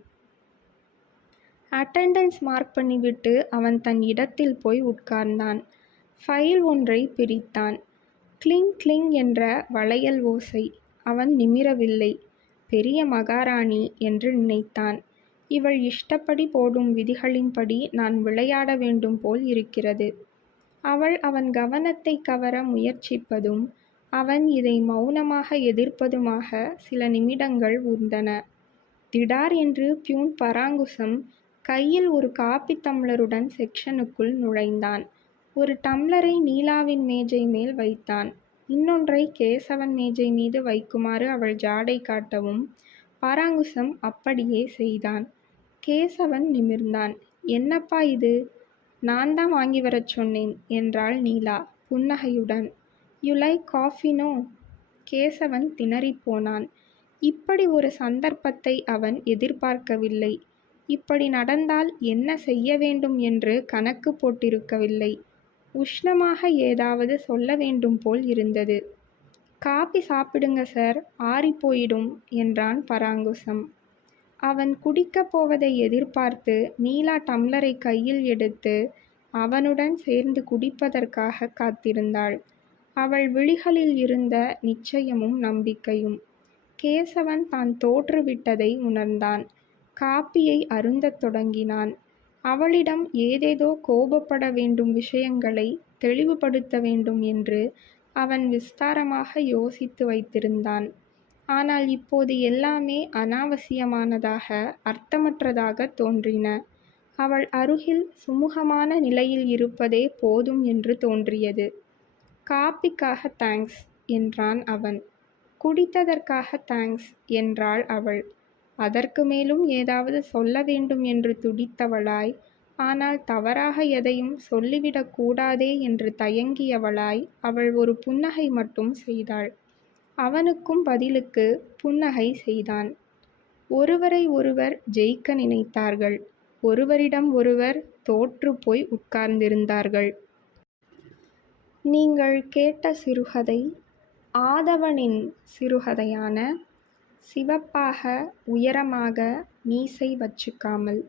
அட்டெண்டன்ஸ் மார்க் பண்ணிவிட்டு அவன் தன் இடத்தில் போய் உட்கார்ந்தான். ஃபைல் ஒன்றை பிரித்தான். கிளிங் கிளிங் என்ற வளையல் ஓசை. அவன் நிமிரவில்லை. பெரிய மகாராணி என்று நினைத்தான். இவள் இஷ்டப்படி போடும் விதிகளின்படி நான் விளையாட வேண்டும் போல் இருக்கிறது. அவள் அவன் கவனத்தை கவர முயற்சிப்பதும் அவன் இதை மௌனமாக எதிர்ப்பதுமாக சில நிமிடங்கள் ஊர்ந்தன. திடார் என்று பியூன் பராங்குசம் கையில் ஒரு காப்பி டம்ளருடன் செக்ஷனுக்குள் நுழைந்தான். ஒரு டம்ளரை நீலாவின் மேஜை மேல் வைத்தான். இன்னொன்றை கேசவன் மேஜை மீது வைக்குமாறு அவள் ஜாடை காட்டவும் பராங்குசம் அப்படியே செய்தான். கேசவன் நிமிர்ந்தான். என்னப்பா இது? நான் தான் வாங்கி வரச் சொன்னேன் என்றாள் நீலா புன்னகையுடன். You like coffee no? Kesavan திணறிப்போனான். இப்படி ஒரு சந்தர்ப்பத்தை அவன் எதிர்பார்க்கவில்லை. இப்படி நடந்தால் என்ன செய்ய வேண்டும் என்று கணக்கு போட்டிருக்கவில்லை. உஷ்ணமாக ஏதாவது சொல்ல வேண்டும் போல் இருந்தது. காபி சாப்பிடுங்க சார், ஆறிப்போயிடும் என்றான் பராங்குசம். அவன் குடிக்கப் போவதை எதிர்பார்த்து நீலா டம்ளரை கையில் எடுத்து அவனுடன் சேர்ந்து குடிப்பதற்காக காத்திருந்தாள். அவள் விழிகளில் இருந்த நிச்சயமும் நம்பிக்கையும். கேசவன் தான் தோற்றுவிட்டதை உணர்ந்தான். காப்பியை அருந்தத் தொடங்கினான். அவளிடம் ஏதேதோ கோபப்பட வேண்டும் விஷயங்களை தெளிவுபடுத்த வேண்டும் என்று அவன் விஸ்தாரமாக யோசித்து வைத்திருந்தான். ஆனால் இப்போது எல்லாமே அனாவசியமானதாக, அர்த்தமற்றதாக தோன்றின. அவள் அருகில் சுமூகமான நிலையில் இருப்பதே போதும் என்று தோன்றியது. காப்பிக்காக தேங்க்ஸ் என்றான் அவன். குடித்ததற்காக தேங்க்ஸ் என்றாள் அவள். அதற்கு மேலும் ஏதாவது சொல்ல வேண்டும் என்று துடித்தவளாய், ஆனால் தவறாக எதையும் சொல்லிவிடக் கூடாதே என்று தயங்கியவளாய் அவள் ஒரு புன்னகை மட்டும் செய்தாள். அவனுக்கும் பதிலுக்கு புன்னகை செய்தான். ஒருவரை ஒருவர் ஜெயிக்க நினைத்தார்கள். ஒருவரிடம் ஒருவர் தோற்று போய் உட்கார்ந்திருந்தார்கள். நீங்கள் கேட்ட சிறுகதை ஆதவனின் சிறுகதையான சிவப்பாக உயரமாக மீசை வச்சுக்காமல்.